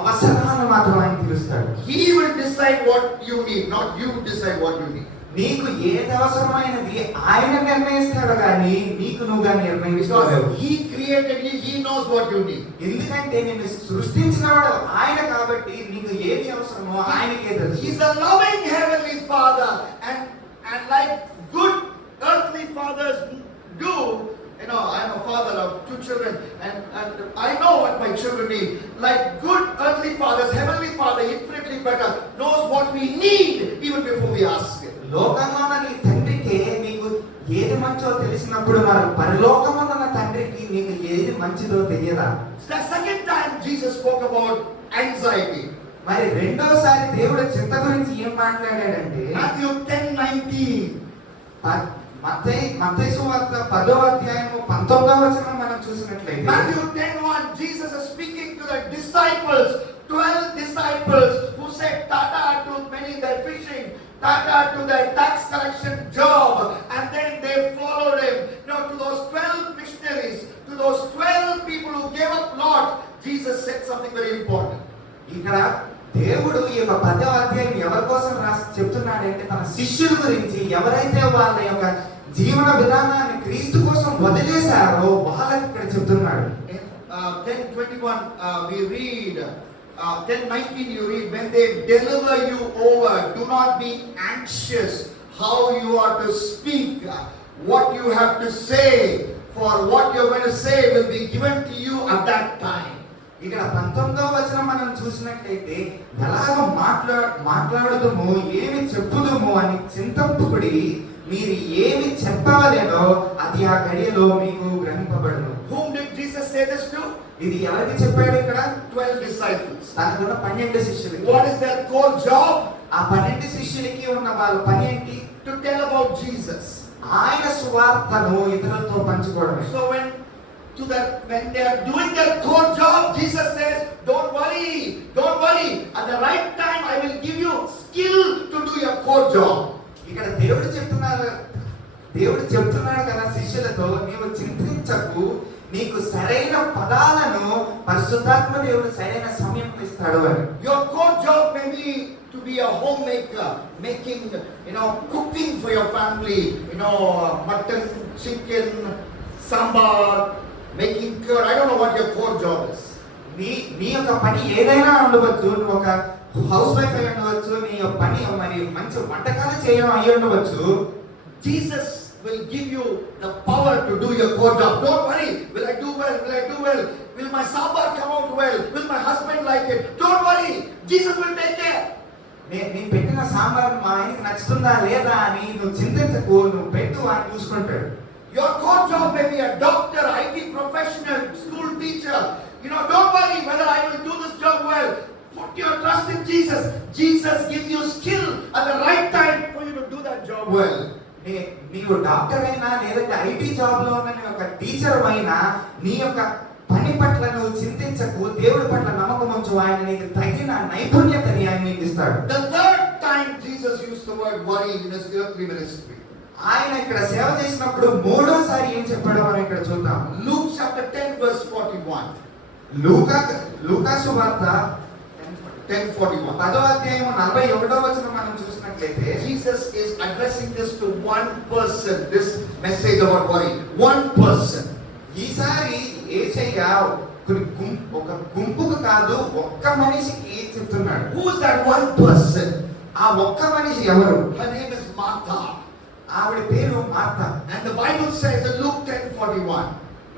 అవసరాలను మాత్రం ఆయన తీరుస్తాడు. He will decide what you need, not you decide what you need. నీకు ఏది అవసరమైనది ఆయన నిర్ణయిస్తాడు కానీ నీకు నువ్వుగా నిర్ణయించుకోలేవు. Because he created you, he knows what you need. ఎందుకంటే నిన్ను సృష్టించినవాడు ఆయన కాబట్టి నీకు ఏది అవసరమో ఆయనకే తెలుసు. He's a loving heavenly father, and like good earthly fathers do. You know, I'm a father of 2 children, and I know what my children need. Like good earthly fathers, heavenly Father, infinitely better, knows what we need even before we ask Him. లోకంలో నీ తండ్రికి నీకు ఏది మంచో తెలిసినప్పుడు మరి పరలోకమున్న తండ్రికి నీకు ఏది మంచిదో తెలియదా? The second time Jesus spoke about anxiety. మరి రెండోసారి దేవుడు చింత గురించి ఏం మాట్లాడాడంటే Matthew 10:19. మత్తయి సువార్త 10వ అధ్యాయము 19వ వచనం మనం చూసినట్లయితే Matthew 10:1, Jesus is speaking to the disciples, 12 disciples who said tata to many their fishing, tata to their tax collection job, and then they followed him. Now to those 12 missionaries, to those 12 people who gave up Lot, Jesus said something very important. ఇక్కడ దేవుడు ఈ యొక్క 10వ అధ్యాయం ఎవరి కోసం రాసి చెప్తున్నాడంటే తన శిష్యుల గురించి, ఎవరైతే వాళ్ళ యొక్క జీవన విధానాన్ని క్రీస్తు కోసం వదిలేశారో వాళ్ళకి ఇక్కడ చెప్తున్నాడు. 10:21 we read, 10:19 you read, when they deliver you over, do not be anxious how you are to speak, what you have to say, for what you're going to say will be given to you at that time. ఇక్కడ 19వ వచనం మనం చూసినట్లయితే ఎలాగ మాట్లాడుదుము ఏమి చెప్పుదుము అని చింతపుడి మీరు ఏమి చెప్పవలేదో అది ఆ గడియలో మీకు గ్రహింపబడును. Whom did Jesus say this to? ఇది ఎవరికి చెప్పాడు ఇక్కడ? 12 disciples. తనకున్న 12 శిష్యులకి. What is their core job? ఆ 12 శిష్యులకి ఉన్న వాళ్ళ పని ఏంటి? To tell about Jesus. ఆయన సువార్తను ఇతరులతో పంచుకోవడమే. So when they are doing their core job, Jesus says, don't worry. At the right time, I will give you skill to do your core job. ఇక్కడ దేవుడు చెప్తున్నాడు కదా శిష్యులతో, నీవు చింతించకు, నీకు సరైన పదాలను పరిశుద్ధాత్మ దేవుడు సరైన సమయం ఇస్తాడు అని. Your core job may be to be a homemaker, making, cooking for your family, mutton, chicken, sambar, making curd. I don't know what your core job is. నీ యొక్క పని ఏదైనా ఉండవచ్చు. నువ్వు ఒక హౌస్ వైఫ్ అయి ఉండవచ్చు, నీ యొక్క పని మరి మంచి వంటకాలు చేయడం అయి ఉండవచ్చు. Jesus will give you the power to do your core job. Don't worry, will I do well? Will my sambar come out well? Will my husband like it? Don't worry, Jesus will take care. నేను పెట్టిన సాంబార్ మా ఆయనకి నచ్చుతుందా లేదా అని నువ్వు చింతించకు, నువ్వు పెట్టు అని చూసుకుంటాడు. Your core job may be a doctor, IT professional, school teacher. Don't worry whether I will do this job well. Put your trust in Jesus. Jesus gives you skill at the right time for you to do that job well. నీవు doctor అయినా లేదంటే IT job లో ఉన్న నీ ఒక teacher అయినా నీ యొక్క పని పట్ల నువ్వు చింతించకు, దేవుడి పట్ల నమ్మకం ఉంచు. ఆయన నీకు తగిన నైపుణ్యతని ఆయన నీకు ఇస్తాడు. The third time Jesus used the word worry in his earthly ministry. ఆయన ఇక్కడ సేవ చేసినప్పుడు మూడోసారి ఏం చెప్పాడో మనం ఇక్కడ చూద్దాం. Luke chapter 10 verse 41. లూకా సువార్త 10:41. 10వ అధ్యాయం 41వ వచనం మనం చూసినట్లయితే Jesus is addressing this to one person, this message about worry. One person. ఈసారి యేసయ్య ఒక గుంపుకు కాదు, ఒక్క మనిషికి చెప్తున్నాడు. Who is that one person? ఆ ఒక్క మనిషి ఎవరు? Her name is Martha. ఆవిడ పేరు Martha. And the Bible says in Luke 10:41.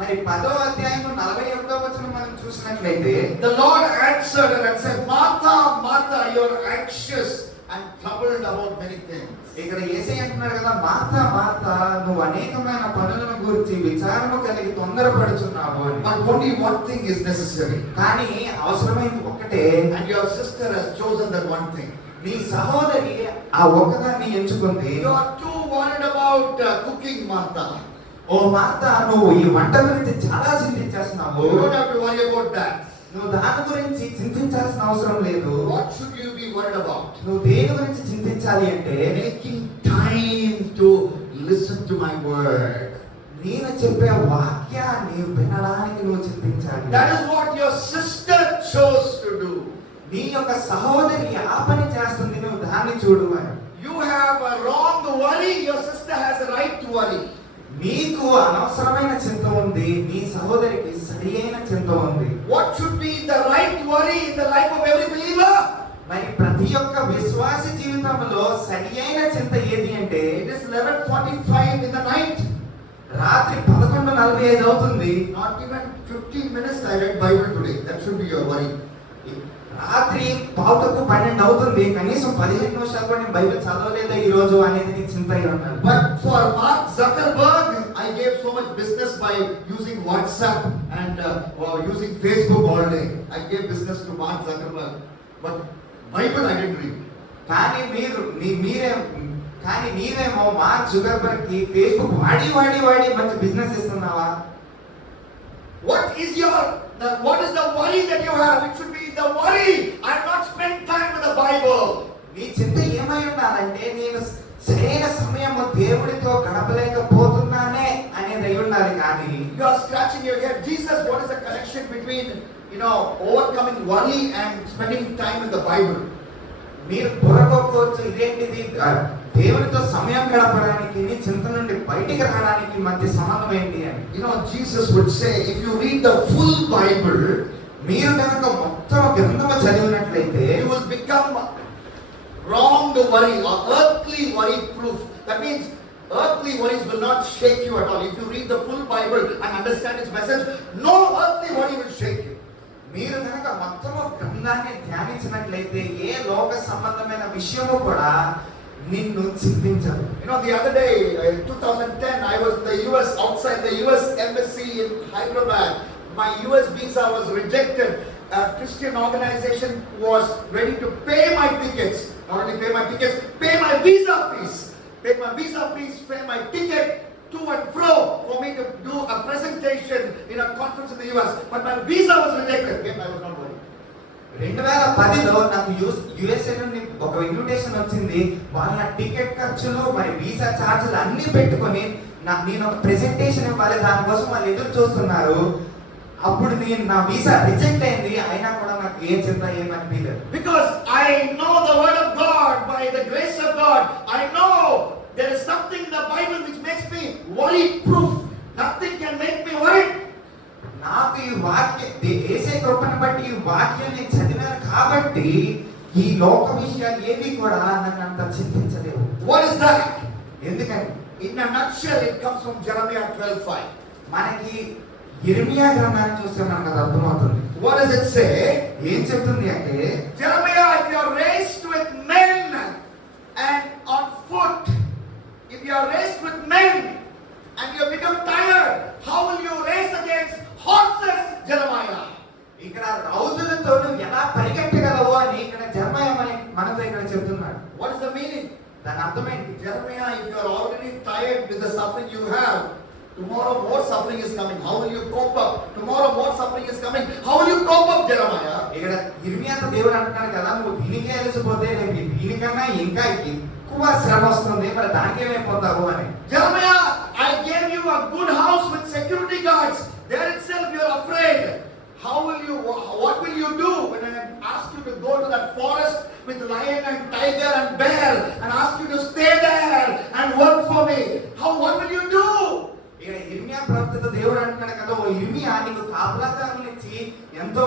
మరి 10వ అధ్యాయం 41వ వచనం మనం చూసినట్లయితే The Lord answered her and said, Martha, Martha, you are anxious and troubled about many things. ఇక్కడ యేసయ్య అంటున్నాడు కదా, మార్త మార్త, నువ్వు అనేకమైన పనులను గురించి విచారము కలిగి తొందరపడుచున్నావు అని. But only one thing is necessary. కానీ అవసరమైంది ఒక్కటే. And your sister has chosen that one thing. నీ సహోదరి ఆ ఒక్కదాన్ని ఎంచుకుంది. You are too worried about cooking, Martha. ఓ మార్త, నువ్వు ఈ వంట గురించి చాలా చింతించేస్తున్నావు. You don't have to worry about that. నువ్వు దాని గురించి చింతించాల్సిన అవసరం లేదు. What should you be worried about? నువ్వు దేని గురించి చింతించాలి అంటే Making time to listen to my word. నేను చెప్పే వాక్యాన్ని వినడానికి నువ్వు చింతించాలి. That is what your sister chose to do. నీ యొక్క సహోదరి ఆ పని చేస్తుంది, నువ్వు దాన్ని చూడు అని. You have a wrong worry. Your sister has a right to worry. నీకు అనవసరమైన చింత ఉంది, నీ సహోదరికి సరియైన చింత ఉంది. What should be the right worry in the life of every believer? మరి ప్రతి ఒక్క విశ్వాసి జీవితంలో సరియైన చింత ఏది అంటే, It is 11:45 in the night. రాత్రి 11:45 అవుతుంది. Not even 15 minutes I read Bible today. That should be your worry. రాత్రి 11:12 అవుతుంది, కనీసం 15 నిమిషాలు కూడా నేను బైబిల్ చదవలేదా ఈ రోజు అనేది నీ చింత అయి ఉండాలి. But for Mark Zuckerberg, I gave so much business by using WhatsApp and using Facebook all day. I gave business to Mark Zuckerberg. But Bible I didn't read. కానీ నీవేమో మార్క్ జుకర్బర్గ్ కి Facebook వాడి మంచి business ఇస్తున్నావా? What is the worry that you have? It should be the worry. I have not spent time with the Bible. నీ చింత ఏమై ఉండాలంటే, నేను సరైన సమయం దేవుడితో గడపలేకపోతున్నానే అనేది అయి ఉండాలి. కానీ You are scratching your head. Jesus, what is the connection between overcoming worry and spending time in the Bible? మీరు బుర్రకోవచ్చు, ఇదేంటిది దేవుడితో సమయం గడపడానికి నీ చింత నుండి బయటికి రావడానికి మధ్య సంబంధం ఏంటి అని. Jesus would say, if you read the full Bible, మీరు కనుక మొత్తం గ్రంథము చదివినట్లయితే you will become wrong worry or earthly worry proof. That means earthly worries will not shake you at all. If you read the full Bible and understand its message, no earthly worry will shake you. మీరు కనుక మొత్తం గ్రంథాన్ని ధ్యానించినట్లయితే ఏ లోక సంబంధమైన విషయము కూడా నిన్ను చింతించదు. The other day in 2010 I was in the US, outside the US embassy in Hyderabad. My US visa was rejected. A Christian organization was ready to pay my tickets. Not only pay my tickets, pay my visa fees. Pay my visa fees, pay my ticket to and fro for me to do a presentation in a conference in the US. But my visa was rejected. Again, I was not worried. 2010లో నాకు USA నుండి ఒక invitation వచ్చింది. వాళ్ళ ticket ఖర్చులు మరి visa ఛార్జీలు అన్ని పెట్టుకొని నేను ఒక ప్రెజెంటేషన్ ఇవ్వాలి, దానికోసం వాళ్ళు ఎదురు చూస్తున్నారు. అప్పుడు నా వీసా రిజెక్ట్ అయింది, అయినా కూడా నాకు ఏం చింత ఏమనిపించలేదు. Because I know the word of God, by the grace of God, I know there is something in the Bible which makes me worry proof. Nothing can make me worried. నాకు ఈ వాక్యం యేసే కృపను బట్టి ఈ వాక్యాన్ని చదివాను కాబట్టి ఈ లోక విషయాలు ఏవి కూడా నన్ను అంత చింతించలేవు. What is that? ఎందుకని In a nutshell, it comes from Jeremiah 12:5. మనకి యిర్మీయా గ్రంథాన్ని చూస్తే మనకు అది అర్థమవుతుంది. What does it say? ఏం చెప్తుంది అంటే, Jeremiah, if you are raised with men and on foot, if you are raised with men and you have become దాని అర్థం ఏంటి? Jeremiah, if you are already tired with the suffering you have, tomorrow more suffering is coming. How will you cope up? Tomorrow more suffering is coming. How will you cope up, Jeremiah? ఇక్కడ ఇర్మియాతో దేవుడు అంటున్నాడు కదా, నువ్వు దీనికే అలసిపోతే రేపు దీనికన్నా ఇంకా ఎక్కువ శ్రమ వస్తుంది, మరి దానికి ఏమైపోతావు అని. Jeremiah, I gave you a good house with security guards. There itself you are afraid. What will you do when I ask you to go to that forest with lion and tiger and bear and ask you to stay there and work for me? What will you do? ఇక్కడ ఇర్మియా ప్రవక్తతో దేవుడు అంటున్నాడు కదా, ఓ ఇర్మియా, నీకు కాపలాదారులను ఇచ్చి ఎంతో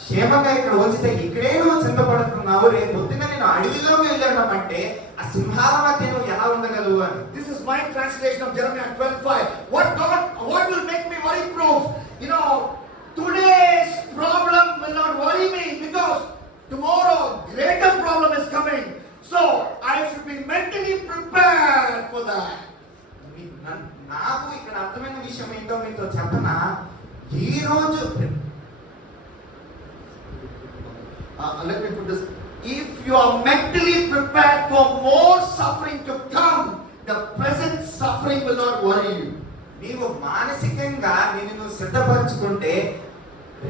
క్షేమంగా ఇక్కడ ఉంచితే ఇక్కడే నువ్వు చింతపడుతున్నావు, రేపు పొద్దున నేను అడవిలోకి వెళ్ళడం అంటే ఆ సింహాల మధ్య నువ్వు ఎలా ఉండగలవు అని. This is my translation of Jeremiah 12:5. What will make me worry proof? Today's problem will not worry me because tomorrow greater problem is coming. So I should be mentally prepared for that. నాకు ఇక్కడ అర్థమైన విషయం ఏంటో మీతో చెప్పనా, ఈ రోజు let me put this. If you are mentally prepared for more suffering to come, the present suffering will not worry you. నీవు మానసికంగా నిన్ను సిద్ధపరచుకుంటే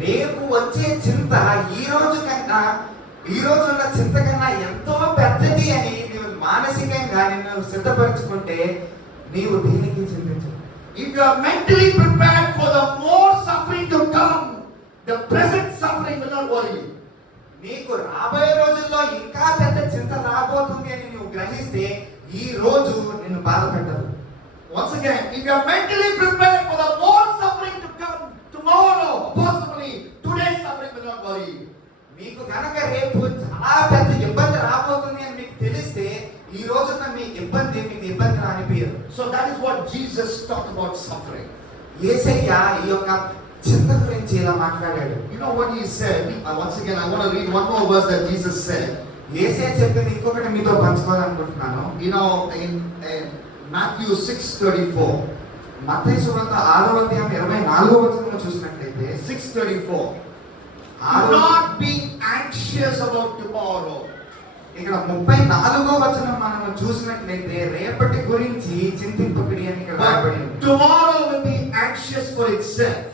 రేపు వచ్చే చింత ఈ రోజు ఉన్న చింత కన్నా ఎంతో పెద్దది అని నీవు మానసికంగా నిన్ను సిద్ధపరచుకుంటే నీవు దేనికి చింతించవు. If you are mentally prepared for the more suffering to come, the present suffering will not worry you. నీకు రాబోయే రోజుల్లో ఇంకా పెద్ద చింత రాబోతుంది అని నువ్వు గ్రహిస్తే ఈ రోజు నిన్ను బాధ పెట్టదు. Once again, if you are mentally prepared for the more suffering to come tomorrow, possibly today's suffering will not worry you. మీకు కనుక రేపు చాలా పెద్ద ఇబ్బంది రాబోతుంది అని మీకు తెలిస్తే ఈ రోజున మీకు ఇబ్బంది అనిపించదు. So that is what Jesus talked about suffering. యేసయ్య ఈ యొక్క చింత గురించి ఇలా మాట్లాడాడు. You know what he said? Once again, I want to read one more verse that Jesus said. యేసయ్య చెప్పింది ఇంకొకటి మీతో పంచుకోవాలనుకుంటున్నాను. In Matthew 6:34. మత్తయి సువార్త 6వ అధ్యాయం 24వ వచనంలో చూసినట్లయితే 6:34. Do not be anxious about tomorrow. ఇక్కడ 34వ వచనం మనం చూసినట్లయితే రేపటి గురించి చింతింపకుడి అని ఇక్కడ రాయబడి ఉంది. Tomorrow will be anxious for itself.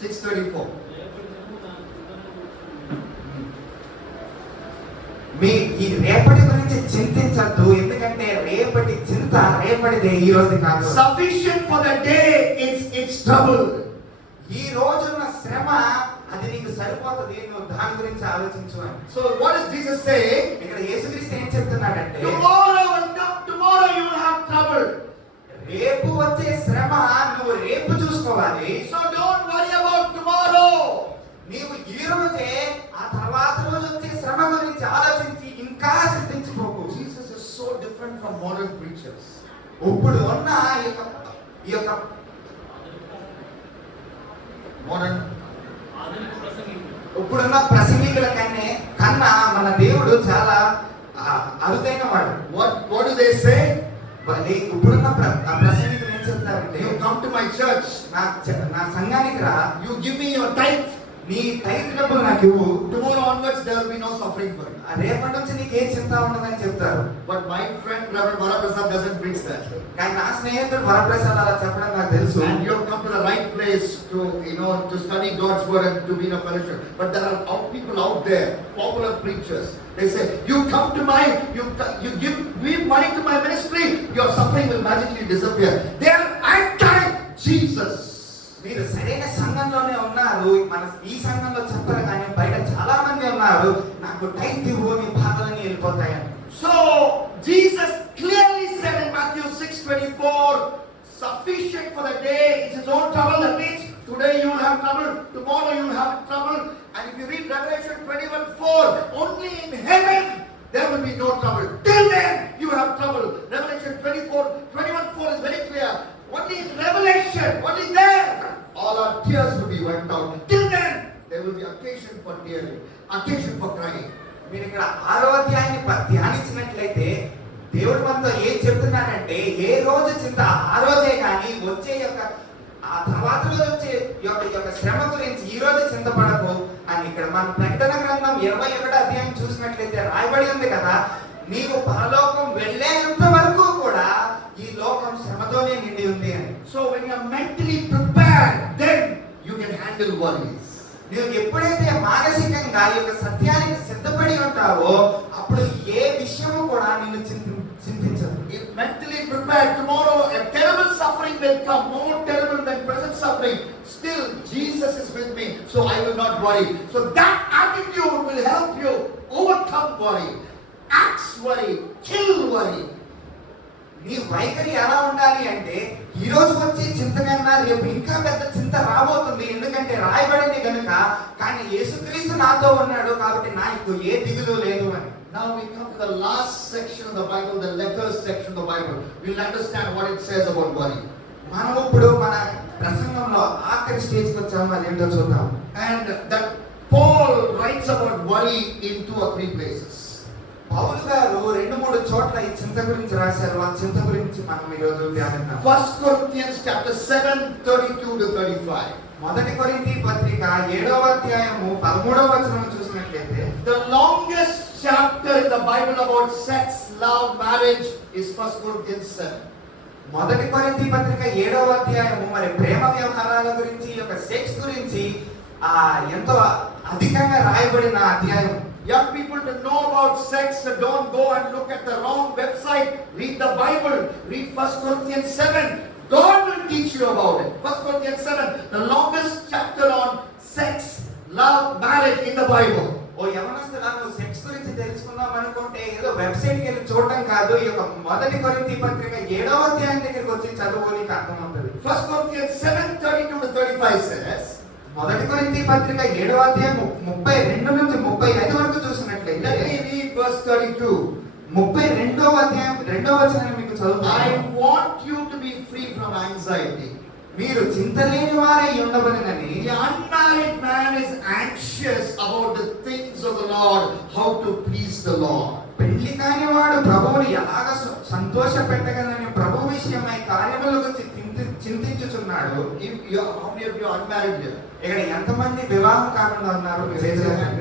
6:34. మీ ఈ రేపటి గురించి చింతించద్దు, ఎందుకంటే రేపటి చింత రేపటిదే, ఈ రోజు కాదు. Sufficient for the day its trouble. ఈ రోజున్న శ్రమ అది నీకు సరిపోతుంది, నువ్వు దాని గురించి ఆలోచించు అని. So what is Jesus saying? ఇక్కడ యేసుక్రీస్తు ఏం చెప్తున్నాడంటే, Tomorrow will come, tomorrow you will have trouble. రేపు వచ్చే శ్రమ నువ్వు రేపు చూసుకోవాలి. So don't worry about tomorrow. నీవు ఈ రోజే ఆ తర్వాత రోజు వచ్చే శ్రమ గురించి ఆలోచించి ఇంకా చింతించుకోకు. Jesus is so different from modern preachers. ఇప్పుడు ఉన్న ఈ యొక్క Modern. ఇప్పుడున్న ప్రసంగికుల కన్నా మన దేవుడు చాలా అరుదైన వాడు. What do they say? ఇప్పుడున్న ప్రసంగికులు ఏం చెప్తారంటే, You come to my church. నా సంఘానికి రా, You give me your tithe. నీ టైత్ డబ్బులు నాకు ఇవ్వు, Tomorrow onwards there will be no suffering for you. రేపటి నుంచి నీకు ఏ చింత ఉండదని చెప్తారు. But my friend Reverend Varaprasad doesn't preach that. కానీ నా స్నేహితుడు వరప్రసాద్ అలా చెప్పడం నాకు తెలుసు. And you have come to the right place to study God's word and to be in a fellowship. But there are people out there, popular preachers. They say, you come to you give money to my ministry, your suffering will magically disappear. They are anti-Jesus. మీరు సరైన సంఘంలోనే ఉన్నారు, ఈ సంఘంలో చెప్పరు, కానీ బయట చాలా మంది ఉన్నారు, నాకు టైత్ ఇవ్వు నీ బాధలన్నీ వెళ్ళిపోతాయని. So Jesus clearly said in Matthew 6:24, sufficient for the day is its own trouble. That means today you will have trouble, tomorrow you will have trouble. And if you read Revelation 21:4, only in heaven there will be no trouble. Till then you have trouble. Revelation 21:4 is very clear. Only in Revelation, only there, all our tears will be wiped out. Till then, there will be occasion for tearing, occasion for crying. మీరు ఇక్కడ 6వ అధ్యాయాన్ని ధ్యానించినట్లయితే దేవుడు మనతో ఏం చెప్తున్నాడంటే, ఏ రోజు చింత ఆ రోజే కానీ వచ్చే ఆ తర్వాత రోజు వచ్చే యొక్క శ్రమ గురించి ఈ రోజు చింతపడకు అని ఇక్కడ మన ప్రకటన గ్రంథం 21వ అధ్యాయం చూసినట్లయితే రాయబడి ఉంది కదా. కదా, నీవు పరలోకం వెళ్ళేంత వరకు కూడా ఈ లోకం శ్రమతోనే నిండి ఉంది అని. So when you are mentally prepared, then you can handle worries. నువ్వు ఎప్పుడైతే మానసికంగా ఈ యొక్క సత్యానికి సిద్ధపడి ఉంటావో అప్పుడు ఏ విషయము కూడా నిన్ను చింతించదు. If mentally prepared, tomorrow a terrible suffering will come, more terrible than present suffering. Still, Jesus is with me, so I will not worry. So that attitude will help you overcome worry, axe worry, kill worry. నీ వైఖరి ఎలా ఉండాలి అంటే ఈ రోజు వచ్చే చింత కన్నా రేపు ఇంకా పెద్ద చింత రాబోతుంది, ఎందుకంటే రాయబడింది కనుక, కానీ యేసుక్రీస్తు నాతో ఉన్నాడు కాబట్టి నాకు ఏ దిగులు లేదు అని. Now we come to the last section of the Bible, the letters section of the Bible. We'll understand what it says about worry. మనం ఇప్పుడు మన ప్రసంగంలో ఆఖరి స్టేజ్కి వచ్చాము, అదేంటో చూద్దాం. And that Paul writes about worry in 2 or 3 places. పౌలు గారు 2-3 చోట్ల ఈ చింత గురించి రాశారు. ఆ చింత గురించి మనం ఈ రోజు ధ్యానిద్దాం. 1 Corinthians chapter 7, 32 to 35. మొదటి కొరింథీ పత్రిక 7వ అధ్యాయము 13వ వచనం చూసినట్లయితే, The longest chapter in the Bible about sex, love, marriage is 1 Corinthians 7. మొదటి కొరింథీ పత్రిక 7వ అధ్యాయము మరి ప్రేమ వ్యవహారాల గురించి, ఈ యొక్క సెక్స్ గురించి ఎంతో అధికంగా రాయబడిన అధ్యాయం. Young people to know about sex, don't go and look at the wrong website. Read the Bible. Read 1 Corinthians 7. God will teach you about it. 1 Corinthians 7, the longest chapter on sex, love, marriage in the Bible. ఓ యవనస్తులా, నువ్వు sex గురించి తెలుసుకుందాం అనుకుంటే ఏదో వెబ్సైట్కి వెళ్ళి చూడటం కాదు, ఈ యొక్క మొదటి కొరింథీ పత్రిక 7వ అధ్యాయం దగ్గరికి వచ్చి చదువు, నీకు అర్థమవుతుంది. 1 Corinthians 7, 32 to 35 says, మొదటి కొరింథీ పత్రిక 7వ అధ్యాయం 32 నుంచి 35 వరకు చూసినట్లయితే, let me read verse 32. 32వ అధ్యాయం 2వ వచనాన్ని మీకు చదువుతాను. I want you to be free from anxiety. మీరు చింతలేని వారై ఉండవలెనని. The unmarried man is anxious about the things of the Lord, how to please the Lord. పెళ్లి కాని వాడు ప్రభువుని ఎలాగ సంతోష పెట్టగలని ప్రభు విషయమై కార్యముల గురించి చింతించుచున్నాడు. How many of you are unmarried here? ఇక్కడ ఎంతమంది వివాహం కాకుండా ఉన్నారు? Raise your hand,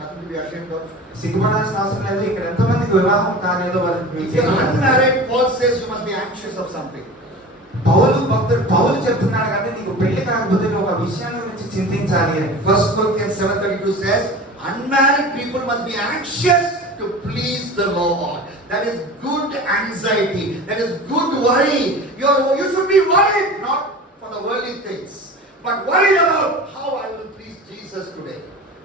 nothing to be ashamed of. సిగ్గుపడాల్సిన అవసరం లేదు. ఇక్కడ ఎంతమందికి వివాహం కాలేదో If you are unmarried, Paul says you must be anxious of something. పౌలు చెప్తున్నాడు కదా, నీకు పెళ్లి కాకపోతే నువ్వు ఒక విషయాన్ని గురించి చింతించాలి అని. 1 Corinthians 7:32 says unmarried people must be anxious to please the Lord. That is good anxiety. That is good worry. You should be worried not for the worldly things, but worried about how I will please Jesus today.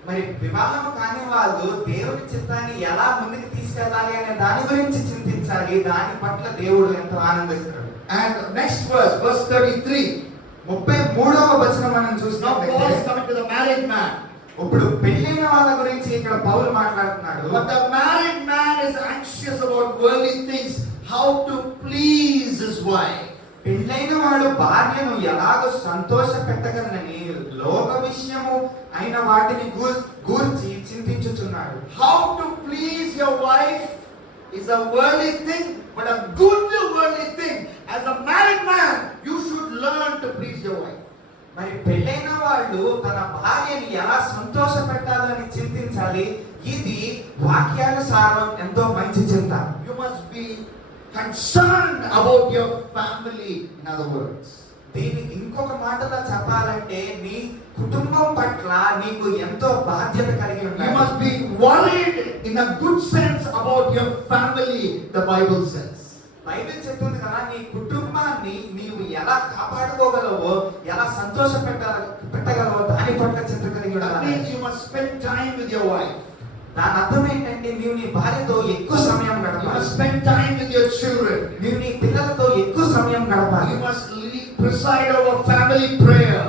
మరి వివాహం కాని వాళ్ళు దేవుని చిత్తాన్ని ఎలా ముందుకు తీసుకెళ్ళాలి అనే దాని గురించి చింతించాలి. దాని పట్ల దేవుడు ఎంతో ఆనందిస్తాడు. And next verse 33. 33వ వచనం మనం Now Paul is చూసినట్లయితే, coming to the married man. ఇప్పుడు పెళ్ళైన వాళ్ళ గురించి ఇక్కడ పౌలు మాట్లాడుతున్నాడు. But the married man is anxious about worldly things, how to please his wife. పెళ్ళైన వాడు భార్యను ఎలాగో సంతోష పెట్టగలనని లోక విషయము అయిన వాటిని గూర్చి చింతించుచున్నాడు. How to please your wife is a worldly thing, but a good worldly thing. As a married man, you should learn to please your wife. మరి పెళ్ళైన వాళ్ళు తన భార్యని ఎలా సంతోష పెట్టాలని చింతించాలి. ఇది వాక్యానుసారం ఎంతో మంచి చింత. You must be concerned about your family, in other words. దీన్ని ఇంకొక మాటలో చెప్పాలంటే నీ కుటుంబం పట్ల నీకు ఎంతో బాధ్యత కలిగి You ఉండాలి. must be worried in a good sense about your family, the Bible says. Bible చెప్తుంది కదా, నీ కుటుంబాన్ని నీవు ఎలా కాపాడుకోగలవో, ఎలా సంతోష పెట్టగలవో దాని పట్ల చింత కలిగి That ఉండాలి. means you must spend time with your wife. దాని అర్థం ఏంటంటే నీవు నీ భార్యతో ఎక్కువ సమయం You గడపాలి. must spend time with your children. నీవు నీ పిల్లలతో ఎక్కువ సమయం గడపాలి. You must preside over family prayer.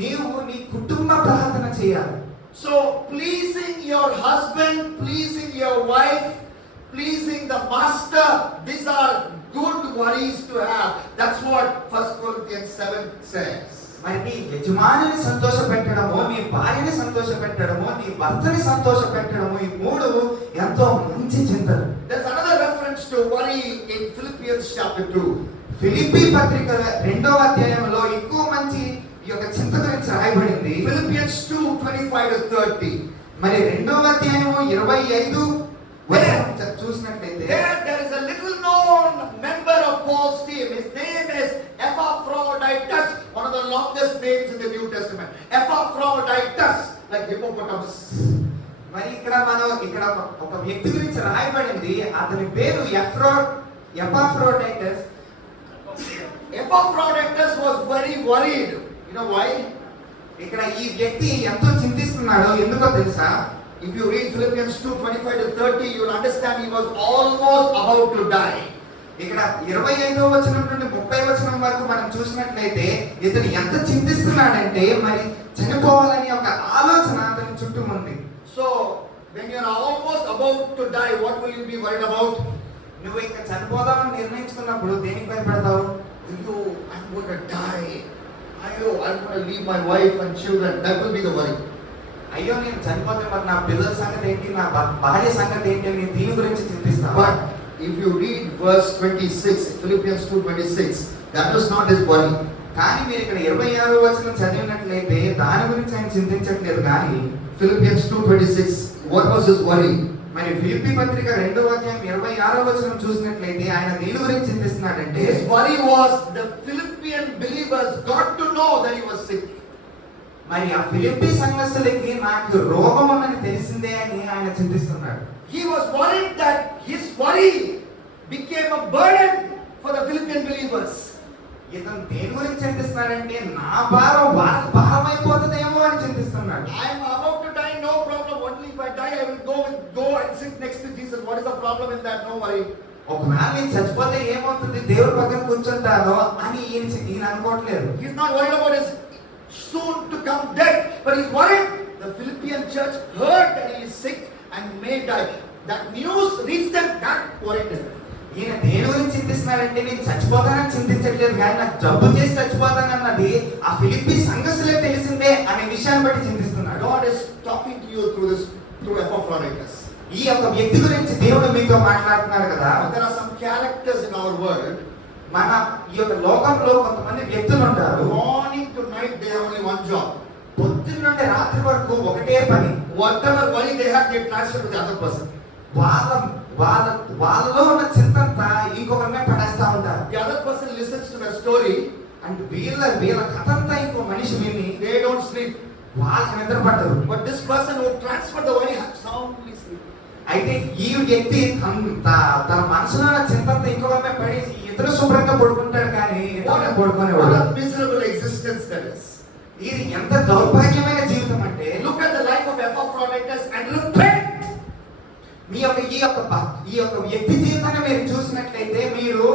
నీవు నీ కుటుంబ ప్రార్థన చేయాలి. So pleasing your husband, pleasing your wife, pleasing the master, these are good worries to have. That's what 1 Corinthians 7 says. మరి నీ యజమానిని సంతోష పెట్టడము, నీ భార్యని సంతోష పెట్టడము, నీ భర్తని సంతోష పెట్టడము, ఈ మూడు ఎంతో మంచి చింతలు. There's another reference to worry in Philippians chapter 2. Philippi పత్రిక 2వ అధ్యాయంలో ఎక్కువ మంచి ఈ యొక్క చింత గురించి రాయబడింది. Philippians 2:25 to 30. మరి 2వ అధ్యాయము 25 When చూసినట్లయితే there is a little known member of Paul's team. His name is Epaphroditus, one of the longest names in the New Testament. Epaphroditus, like hippopotamus. మరి ఇక్కడ ఒక వ్యక్తి గురించి రాయబడింది. అతని పేరు ఎపాఫ్రోడైటస్. Epaphroditus was very worried. You know why? ఇక్కడ ఈ వ్యక్తి ఎంతో చింతిస్తున్నాడు. ఎందుకో తెలుసా? If you read Philippians 2:25 to 30, you will understand he was almost about to die. ఇక్కడ 25వ వచనం నుండి 30వ వచనం వరకు మనం చూసినట్లయితే ఇతను ఎంత చింతిస్తున్నాడంటే మరి చనిపోవాలని ఒక ఆలోచన అతని చుట్టూ ఉంది. So when you are almost about to die, what will you be worried about? నువ్వు ఇంకా చనిపోదామని నిర్ణయించుకున్నప్పుడు దేనికి భయపడతావు? I'm going to die. I'm going to leave my wife and children. That will be the worry. అయ్యో నేను చనిపోతే మరి నా పిల్లల సంగతి ఏంటి, నా భార్య సంగతి ఏంటి అని దీని గురించి చింతిస్తావు. But if you read verse 26, Philippians 2:26, that was not his worry. కానీ మీరు ఇక్కడ 26వ వచనం చదివినట్లయితే దాని గురించి ఆయన చింతించట్లేదు. కానీ Philippians 2:26, what was his worry? మరి ఫిలిప్పీ పత్రిక 2వ అధ్యాయం 26వ వచనం చూసినట్లయితే ఆయన దేని గురించి చింతిస్తున్నాడంటే His worry was the Philippian believers got to know that he was sick. మరి ఆ ఫిలిప్పీ సంఘస్థులకి నాకు రోగం ఉందని తెలిసిందే అని ఆయన చింతిస్తున్నాడు. He was worried that his worry became a burden for the Philippian believers. ఇతను దేని గురించి చింతిస్తున్నాడంటే నా భారం వాళ్ళకి భారం అయిపోతుందేమో అని చింతిస్తున్నాడు. I am about to die, no problem. Only if I die, I will go and sit next to Jesus. What is the problem in that? No worry. ఒకవేళ నేను చచ్చిపోతే ఏమవుతుంది, దేవుడి పక్కన కూర్చుంటాను అని ఈయన అనుకోవట్లేదు. He's not worried about his soon to come death, but he's worried. The Philippian church heard that he is sick and may die. That news reached them. That worried them. ఈయన దేని గురించి చింతిస్తున్నాడంటే నేను చచ్చిపోతానని చింతించట్లేదు, కానీ నాకు జబ్బు చేసి చచ్చిపోతానన్నది ఆ ఫిలిప్పీ సంఘస్థులకు తెలిసిందే అనే విషయాన్ని బట్టి చింతిస్తున్నాడు. God is talking to you through Epaphroditus. ఈ యొక్క వ్యక్తి గురించి దేవుడు మీతో మాట్లాడుతున్నారు కదా. There are some characters in our world. మన ఈ యొక్క లోకంలో కొంతమంది వ్యక్తులు ఉంటారు. Morning to night they have only one job. పొద్దున్న నుండి రాత్రి వరకు ఒకటే పని. Whatever worry they have, they transfer to the other person. వాళ్ళలో ఉన్న చింతంతా ఇంకొకరినే పడేస్తా ఉంటారు. The other person listens to the story అంటే వీళ్ళ కథంతా ఇంకో మనిషి విని they don't sleep. వాళ్ళకి నిద్ర పట్టదు. But this person who transferred the worry soundly sleep. అయితే ఈ వ్యక్తి తన మనసులో ఉన్న చింతంతా ఇంకొకరినే పడేసి ఇతరు శుభ్రంగా పడుకుంటాడు, కానీ ఇతరులే పడుకునేవాడు. What a miserable existence that is. ఇది ఎంత దౌర్భాగ్యమైన జీవితం అంటే Look at the life of Epaphroditus and repent. ఈ యొక్క వ్యక్తి జీవితాన్ని మీరు చూసినట్లయితే మీరు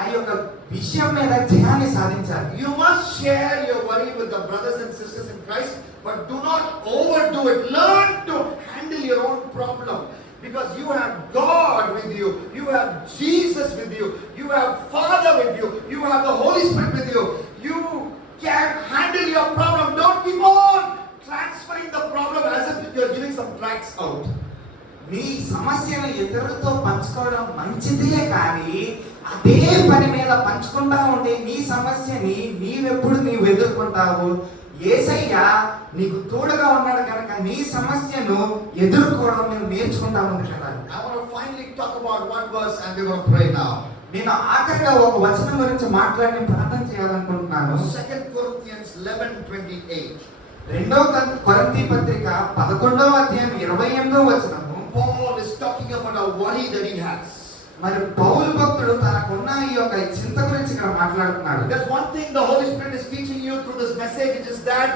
ఆ యొక్క విషయం మీద జయాన్ని సాధించాలి. You must share your worry with the brothers and sisters in Christ, but do not overdo it. Learn to handle your own problem, because you have God with you, you have Jesus with you, you have Father with you, you have the Holy Spirit with you. You can handle your problem. Don't keep on transferring the problem as if you are giving some tracts out. నీ సమస్యను ఇతరులతో పంచుకోవడం మంచిదే, కానీ అదే పని మీద పంచుకుంటా ఉంటే నీ సమస్యని నీవు ఎదుర్కొంటావు. యేసయ్య నీకు తోడుగా ఉన్నాడు కనుక నీ సమస్యను ఎదుర్కోవడం నువ్వు నేర్చుకుంటా ఉంటాడు. I want to finally talk about one verse and we're going to pray now. నేను ఆఖరిగా ఒక వచనం గురించి మాట్లాడి ప్రార్థన చేయాలనుకుంటున్నాను. 2 Corinthians 11:28. 2 కొరింథీ పత్రిక 11వ అధ్యాయం 28వ వచనము. Paul is talking about a worry that he has. మరి పౌలు భక్తుడు తనకున్న ఈ యొక్క చింత గురించి ఇక్కడ మాట్లాడుతున్నాడు. There's one thing the Holy Spirit is teaching you through this message, which is that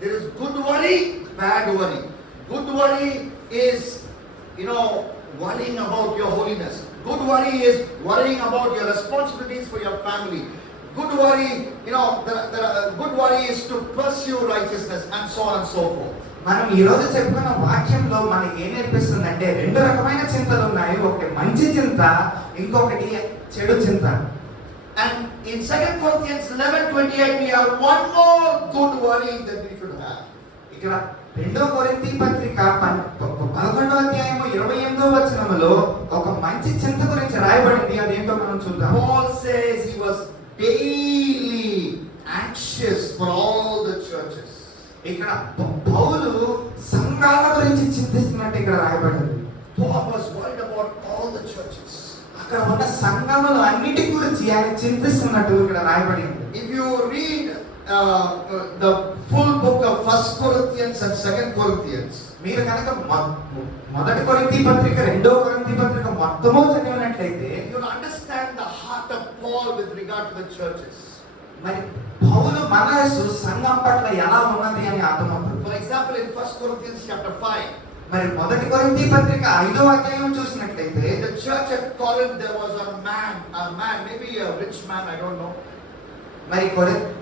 there is good worry, bad worry. Good worry is, worrying about your holiness. Good worry is worrying about your responsibilities for your family. Good worry, good worry is to pursue righteousness and so on and so forth. మనం ఈ రోజు చెప్పుకున్న వాక్యంలో మనకి ఏం నేర్పిస్తుందంటే రెండు రకమైన చింతలు ఉన్నాయి. ఒకటి మంచి చింత, ఇంకొకటి చెడు చింత. And in 2 Corinthians 11:28 we have one more good worry that we should have. ఇక్కడ 2 కొరింథీ పత్రిక 11వ అధ్యాయము 28వ వచనములో ఒక మంచి చింత గురించి రాయబడింది. అదేంటో మనం చూద్దాం. Paul says he was daily anxious for all the churches. ఇక్కడ పౌలు సంఘాల గురించి చింతిస్తున్నట్టు ఇక్కడ రాయబడింది. Paul was worried about all churches. అక్కడ ఉన్న సంఘములు అన్నిటి గురించి ఆయన చింతిస్తున్నట్టు ఇక్కడ రాయబడి ఉంది. If you read the full book of 1 Corinthians and 2 Corinthians, మీరు కనుక మొదటి కొరింథీ పత్రిక రెండో కొరింథీ పత్రిక మొత్తము చదివినట్లయితే you will understand the heart of Paul with regard to the churches. మరి పౌలు మనసు సంఘం పట్ల ఎలా ఉన్నది అని అర్థమవుతుంది. For example, in 1 Corinthians chapter 5, మరి మొదటి కొరింథీ పత్రిక 5వ అధ్యాయం చూసినట్లయితే in the church at Corinth there was a man, maybe a rich man, I don't know.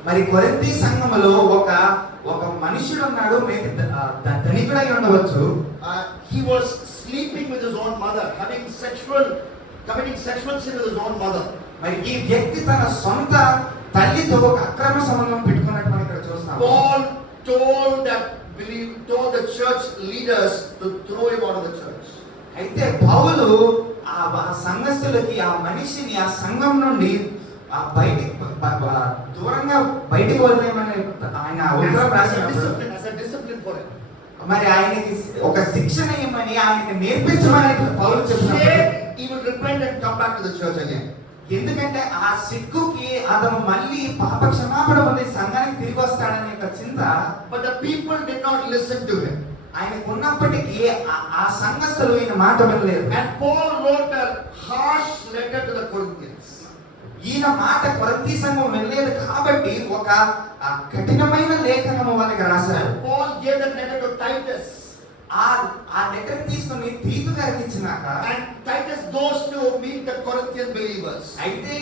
మరి కొరింథీ సంఘములో ఒక మనుషుడు ఉన్నాడు, మేబీ ధనికుడై ఉండవచ్చు. He was sleeping with his own mother, committing sexual sin with his own mother. మరి ఈ వ్యక్తి తన సొంత తల్లితో ఒక అక్రమ సంబంధం పెట్టుకున్నట్టు మనం ఇక్కడ చూస్తాం. Paul told the church leaders to throw him out of the church. అయితే పౌలు ఆ సంఘస్థులకి ఆ మనిషిని ఆ సంఘం నుండి దూరంగా బయటికి వదిలేయమని ఆయన ఉత్తరం రాసినప్పుడు as a discipline for him. మరి ఆయనకి ఒక శిక్షణ ఇవ్వమని ఆయనకి నేర్పించమని పౌలు చెప్తున్నాడు. He will repent and come back to the church again. ఎందుకంటే ఆ సిగ్గుకి అతను మళ్ళీ పాప క్షమాపణ పొంది సంఘానికి తిరిగి వస్తాడనే ఒక చింత. But the people did not listen to him. ఆయనకు ఉన్నప్పటికీ ఆ సంఘస్థులు ఈయన మాట వినలేదు. And Paul wrote a harsh letter to the Corinthians. ఈయన మాట కొరింథీ సంఘం వినలేదు కాబట్టి ఒక కఠినమైన లేఖనము వాళ్ళకి రాశారు. Paul gave the letter to Titus. ఆ లెటర్ తీసుకొని తీతు గారికి ఇచ్చినాక And Titus goes to meet the Corinthian believers. అయితే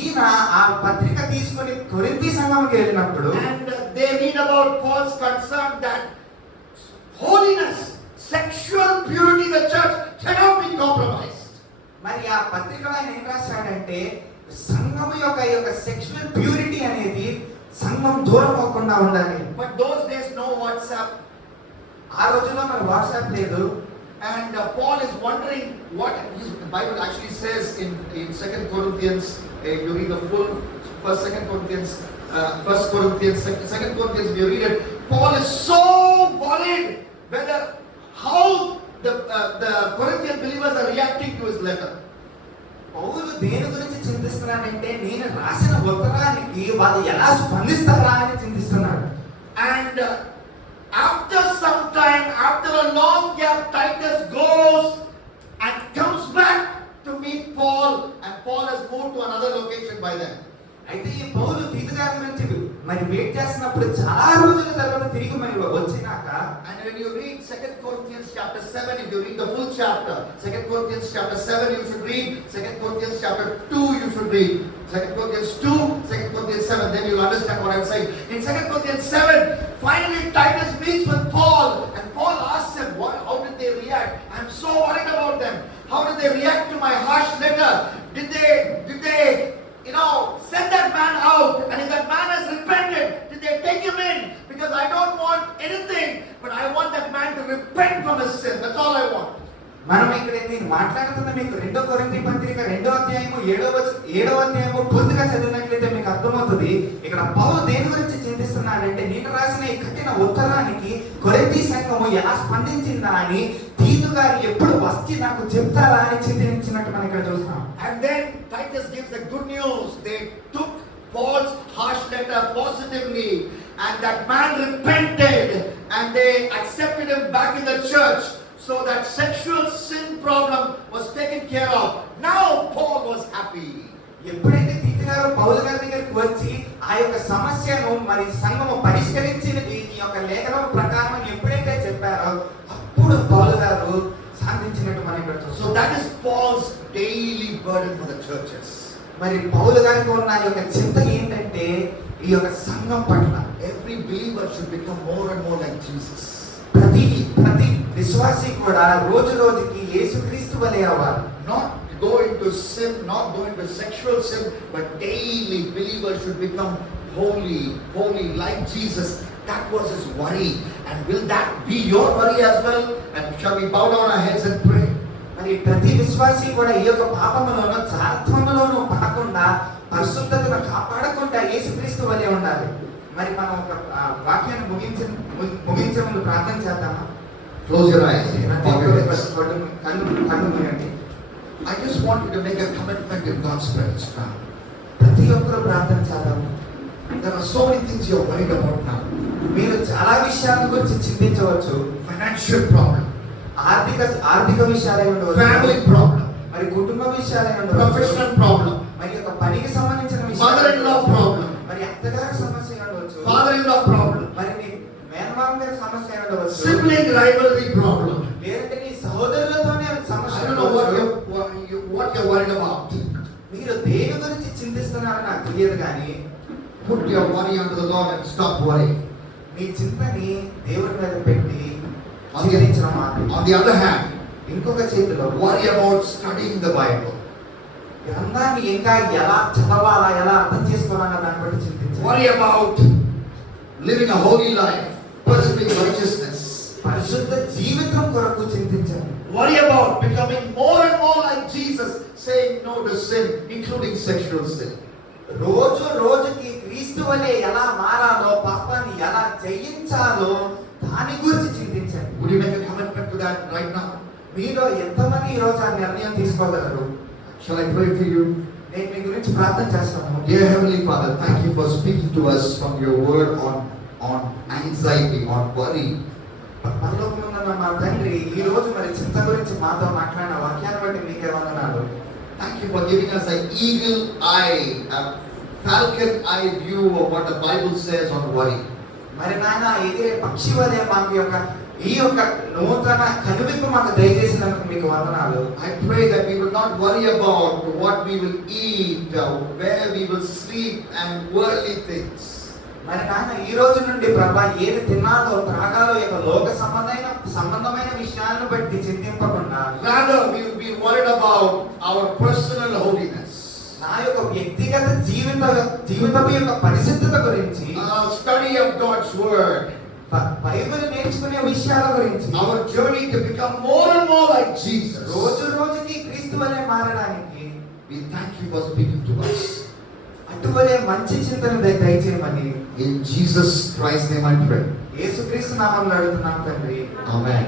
ఈయన ఆ పత్రిక తీసుకొని కొరింథీ సంఘంకి వెళ్ళినప్పుడు And they read about Paul's concern that holiness, sexual purity in the church cannot be compromised. మరి ఆ పత్రికలో ఆయన ఏం రాశాడంటే సంఘం యొక్క సెక్షువల్ ప్యూరిటీ అనేది సంఘం దూరం అవ్వకుండా ఉండాలి. But those days no WhatsApp. ఆ రోజుల్లో మరి వాట్సాప్ లేదు. And Paul is wondering what the Bible actually says in 2 Corinthians. If you read the full 2 Corinthians, if you read it, Paul is so worried whether how the Corinthian believers are reacting to his letter. పౌలు దేని గురించి చింతిస్తున్నాడంటే నేను రాసిన ఉత్తరానికి వాళ్ళు ఎలా స్పందిస్తారా అని చింతిస్తున్నాడు. And after some time, after a long gap, Titus goes and comes back to meet Paul, and Paul has moved to another location by then. అయితే ఈ పౌలు తీతు గారి గురించి మరి వెయిట్ చేస్తున్నప్పుడు చాలా రోజుల తర్వాత తిరిగి మరి వచ్చినాక And when you read 2 Corinthians chapter 7, if you read the full chapter, 2 Corinthians chapter 7 you should read, 2 Corinthians chapter 2 you should read, 2 Corinthians 2, 2 Corinthians 7, then you will understand what I'm saying. In 2 Corinthians 7, finally Titus meets with Paul, and Paul asks him, how did they react? I'm so worried about them. How did they react to my harsh letter? Did they send that man out? And if that man has repented, did they take him in? Because I don't want anything, but I want that man to repent from his sin. That's all I want. మనం ఇక్కడ నేను మాట్లాడుతున్న మీకు 2 కొరింథీ పత్రిక 2వ అధ్యాయము 7వ అధ్యాయము పూర్తిగా చదివినట్లయితే మీకు అర్థమవుతుంది. ఇక్కడ పౌలు దేని గురించి చింతిస్తున్నాడంటే నేను రాసిన ఈ కఠిన ఉత్తరానికి కొరింథీ సంఘము ఎలా స్పందించిందా అని తీతు గారు ఎప్పుడు వచ్చి నాకు చెప్తారా అని చింతించినట్టు మనం ఇక్కడ చూస్తాం. And then Titus gives the good news. They took Paul's harsh letter positively, and that man repented, and they accepted him back in the church. So that sexual sin problem was taken care of. Now Paul was happy. ఎప్పుడైతే తీతు గారు పౌలు గారి దగ్గరికి వచ్చి ఆ యొక్క సమస్యను మరి సంఘము పరిష్కరించినది ఈ యొక్క లేఖనం ప్రకారం ఎప్పుడైతే చెప్పారో అప్పుడు పౌలు గారు సాధించినట్టు మనం ఇక్కడ చూస్తాం. So that is Paul's daily burden for the churches. మరి పౌలు గారికి ఉన్న ఈ యొక్క చింత ఏంటంటే ఈ యొక్క సంఘం పట్ల Every believer should become more and more like Jesus. ప్రతి విశ్వాసి కూడా రోజు రోజుకి యేసుక్రీస్తు వలె అవ్వాలి. Not go into sin, not go into sexual sin, but daily believers should become holy like Jesus. That was his worry. And will that be your worry as well? And shall we bow down our heads and pray? మరి ప్రతి విశ్వాసి కూడా ఈ యొక్క పాపములోనూ జారత్వములోనూ పడకుండా పరిశుద్ధతను కాపాడకుండా యేసుక్రీస్తు వలె ఉండాలి. మరి మనం ఒక వాక్యాన్ని ముగించే ముందు ప్రార్థన చేద్దామా? Close your eyes. కన్ను మూయండి. I just want you to make a commitment in God's presence now. ప్రతి ఒక్కరూ ప్రార్థన చేద్దాం. There are so many things you're worried about now. మీరు చాలా విషయాల గురించి చింతించవచ్చు. Financial problem, ఆర్థిక విషయాలై ఉండవచ్చు, family problem, మరి కుటుంబ విషయాలై ఉండవచ్చు, professional problem, మరి ఒక పనికి సంబంధించిన mother-in-law problem, మరి అత్తగారి సమస్య ఉండవచ్చు, father-in-law problem, మరి నీ మేనమామ గారి సమస్య ఉండవచ్చు, sibling rivalry problem. లేదంటే నీ సహోదరులతోనే సమస్య I don't know ఉండవచ్చు. what you're worried about. మీరు దేని గురించి చింతిస్తున్నారో నాకు తెలియదు కానీ Put your worry under the Lord and stop worrying. మీ చింతని దేవుడి మీద పెట్టి చింతించడం ఆపండి. On the other hand, ఇంకొక చేతిలో worry about studying the Bible. గ్రంథాన్ని ఇంకా ఎలా చదవాలా, ఎలా అర్థం చేసుకోవాలన్న దాన్ని బట్టి చింతించాలి. Worry about living a holy life, pursuing righteousness. పరిశుద్ధ జీవితం కొరకు చింతించాలి. Worry about becoming more and more like Jesus, saying no to sin, including sexual sin. రోజు రోజుకి క్రీస్తు వలె ఎలా మారాలో, పాపాన్ని ఎలా జయించాలో దాని గురించి చింతించాలి. Would you make a commitment to that right now? మీలో ఎంతమంది ఈ రోజు ఆ నిర్ణయం తీసుకోగలరు? Shall I pray for you? నేను మీ గురించి ప్రార్థన చేస్తాను. Dear Heavenly Father, thank you for speaking to us from your word on anxiety, on worry. పరలోకంలో ఉన్న మా తండ్రి ఈ రోజు మరి చింత గురించి మాతో మాట్లాడిన వాక్యాన్ని బట్టి మీకే వందనాలు. Thank you for giving us an eagle eye, a falcon eye view of what the Bible says on worry. మరి నాయన ఎగిరే పక్షి వలె మాకు ఈ యొక్క నూతన కనువిప్పు మాకు దయచేసినందుకు మీకు వందనాలు. I pray that we will not worry about what we will eat, where we will sleep and worldly things. మరి నాయన ఈ రోజు నుండి ప్రభా ఏది తిన్నాలో త్రాగాలో యొక్క లోక సంబంధమైన విషయాలను బట్టి చింతింపకుండా Rather, we will be worried about our personal holiness. నా యొక్క వ్యక్తిగత జీవితం యొక్క పరిశుద్ధత గురించి, Study of God's word. Bible నేర్చుకునే విషయాల గురించి, Our journey to become more and more like Jesus. రోజు రోజుకి క్రీస్తు వలె మారడానికి We thank you for speaking to us. అటువలే మంచి చింతన దయచేయమని In Jesus Christ's name I pray. యేసుక్రీస్తు నామములో అడుగుతున్నాం తండ్రి. Amen.